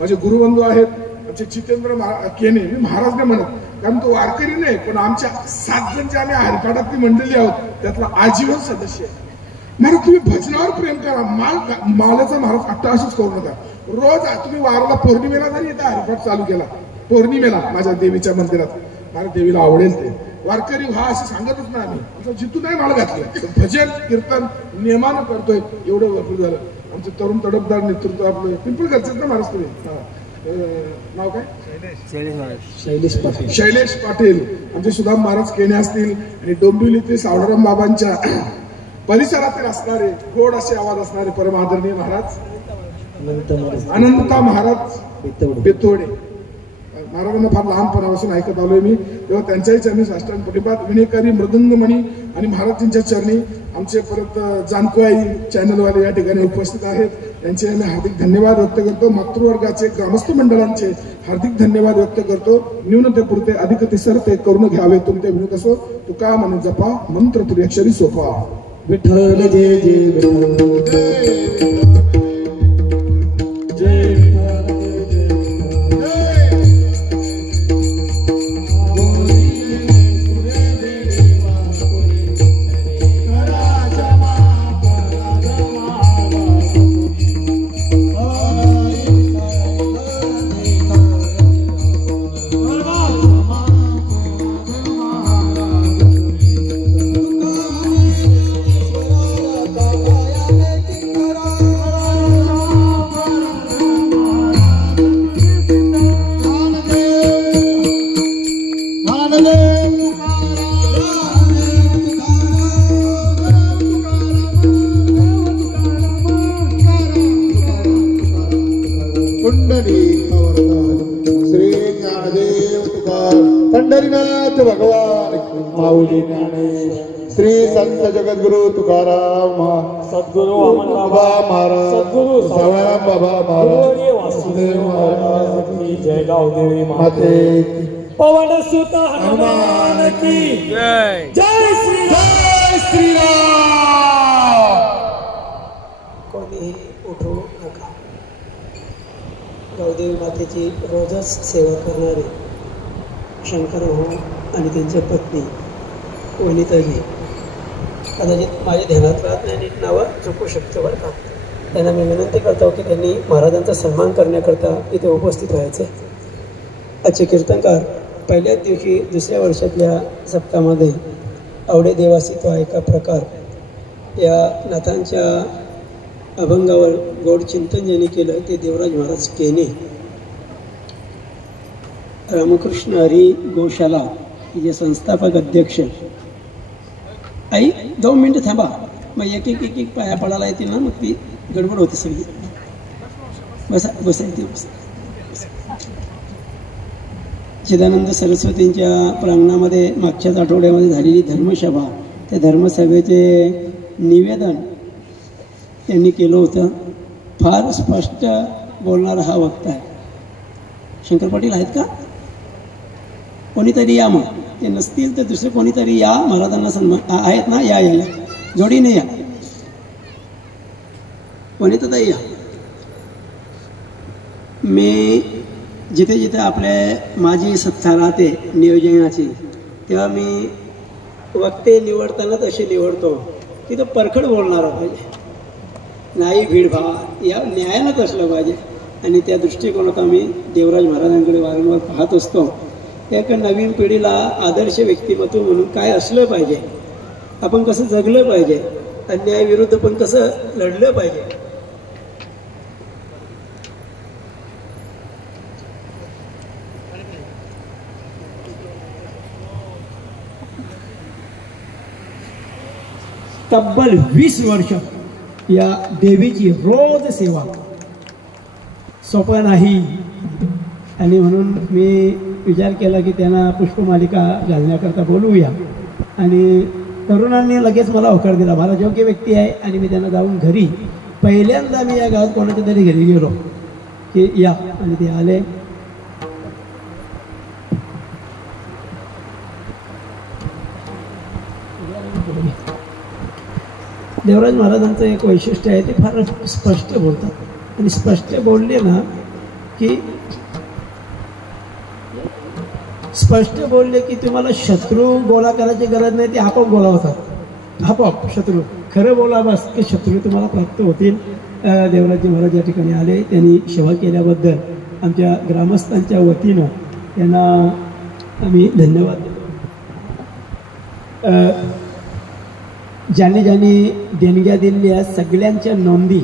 माझे गुरुबंधू आहेत. आमचे जितेंद्र केने, मी महाराज नाही म्हणत कारण तो वारकरी नाही, पण आमच्या 7 जण जे आम्ही हरिपाठातली मंडळी आहोत त्यातला आजीवन सदस्य आहे. महाराज तुम्ही भजनावर प्रेम करा, मालाचा महाराज अट्टाहासच करू नका. रोज तुम्ही वाराला पौर्णिमेला जरी इथं हरिपाठ चालू केला, पौर्णिमेला माझ्या देवीच्या मंदिरात, मला देवीला आवडेल ते वारकरी व्हा असं सांगतच नाही आम्ही. आमचं जिथून नाही माल घातलं, भजन कीर्तन नियमानं करतोय, एवढं भरपूर झालं. आमचं तरुण तडफदार नेतृत्व आपलं पिंपळगडचं ना महाराज तुम्ही नाव काय? शैलेश पाटील. आमचे सुदाम महाराज केणे असतील आणि डोंबिवलीतील सावळाराम बाबांच्या परिसरातील असणारे गोड असे आवाज असणारे परम आदरणीय महाराज अनंता महाराज बेतोडे महाराजांना फार लहानपणापासून ऐकत आलोय मी. तेव्हा त्यांच्याही चरणी साष्टांग प्रतिपाद विनेकरी मृदंगमणी आणि महाराजांच्या चरणी आमचे परत जानकुआई चॅनलवाले या ठिकाणी उपस्थित आहेत. त्यांचे आम्ही हार्दिक धन्यवाद व्यक्त करतो. मातृवर्गाचे ग्रामस्थ मंडळांचे हार्दिक धन्यवाद व्यक्त करतो. न्यूनतेपुरते अधिक तिसरते करून घ्यावे तुमचे विनोद असो. तुका मन जपा मंत्र त्रिअक्षरी सोपा. विठ्ठल जय जय विठ्ठल पंढरीनाथ भगवान माऊली ज्ञानेश्वर श्री संत जगद्गुरु तुकाराम सद्गुरु बाबा महाराज सद्गुरु सावळाराम बाबा महाराज वासुदेव महाराज की जय. गावदेवी माते पवन सुत हनुमान की जय. जय श्रीराम. कोणीही उठू नका. गावदेवी मातेची रोजच सेवा करणारे शंकर भाऊ आणि त्यांच्या पत्नी वनिताजी कदाचित माझ्या ध्यानात राहत नाही, नीट नावं चुकू शकतो बरं का. त्यांना मी विनंती करतो की त्यांनी महाराजांचा सन्मान करण्याकरता इथे उपस्थित व्हायचे. आजचे कीर्तनकार पहिल्याच दिवशी दुसऱ्या वर्षातल्या सप्ताहामध्ये आवडे देवासी तो ऐका प्रकार या नाथांच्या अभंगावर गोड चिंतन ज्यांनी केलं ते देवराज महाराज केने. रामकृष्ण हरी गोशाला जे संस्थापक अध्यक्ष. आई 2 मिनटं थांबा, मग एक एक पाया पडायला येतील ना, मग ती गडबड होते सगळी. बसायची. चिदानंद सरस्वतींच्या प्रांगणामध्ये मागच्याच आठवड्यामध्ये झालेली धर्मसभा, त्या धर्मसभेचे निवेदन त्यांनी केलं होतं. फार स्पष्ट बोलणारा हा वक्ता आहे. शंकर पाटील आहेत का? कोणीतरी या, मग ते नसतील तर दुसरं कोणीतरी या. महाराजांना सन्मान आहेत ना, या या जोडीने या. कोणीतरी या. मी जिथे जिथे आपल्या माझी सत्ता राहते नियोजनाची, तेव्हा मी वक्ते निवडताना तसे निवडतो तिथं परखड बोलणारा पाहिजे, नाही भीडभाड, या न्यायानंच असलं पाहिजे. आणि त्या दृष्टिकोनात आम्ही देवराज महाराजांकडे वारंवार पाहत असतो. एक नवीन पिढीला आदर्श व्यक्तिमत्व म्हणून काय असलं पाहिजे, आपण कसं जगलं पाहिजे, अन्यायाविरुद्ध पण कसं लढलं पाहिजे. तब्बल 20 वर्ष या देवीची रोज सेवा सोपं नाही. आणि म्हणून मी विचार केला की त्यांना पुष्पमालिका घालण्याकरता बोलवूया. आणि तरुणांनी लगेच मला होकार दिला. मला योग्य व्यक्ती आहे. आणि मी त्यांना जाऊन घरी, पहिल्यांदा मी या गावात कोणाच्या तरी घरी गेलो की या, आणि ते आले. देवराज महाराजांचं एक वैशिष्ट्य आहे, ते फार स्पष्ट बोलतात. आणि स्पष्ट बोलले ना की स्पष्ट बोलले की तुम्हाला शत्रू गोळा करायची गरज नाही, ते आपोआप गोळा होतात. आपोआप शत्रू खरं बोला बस की शत्रू तुम्हाला प्राप्त होतील. देवराजी महाराज या ठिकाणी आले. त्यांनी सेवा केल्याबद्दल आमच्या ग्रामस्थांच्या वतीनं त्यांना आम्ही धन्यवाद देतो. ज्यांनी ज्यांनी देणग्या दिलेल्या सगळ्यांच्या नोंदी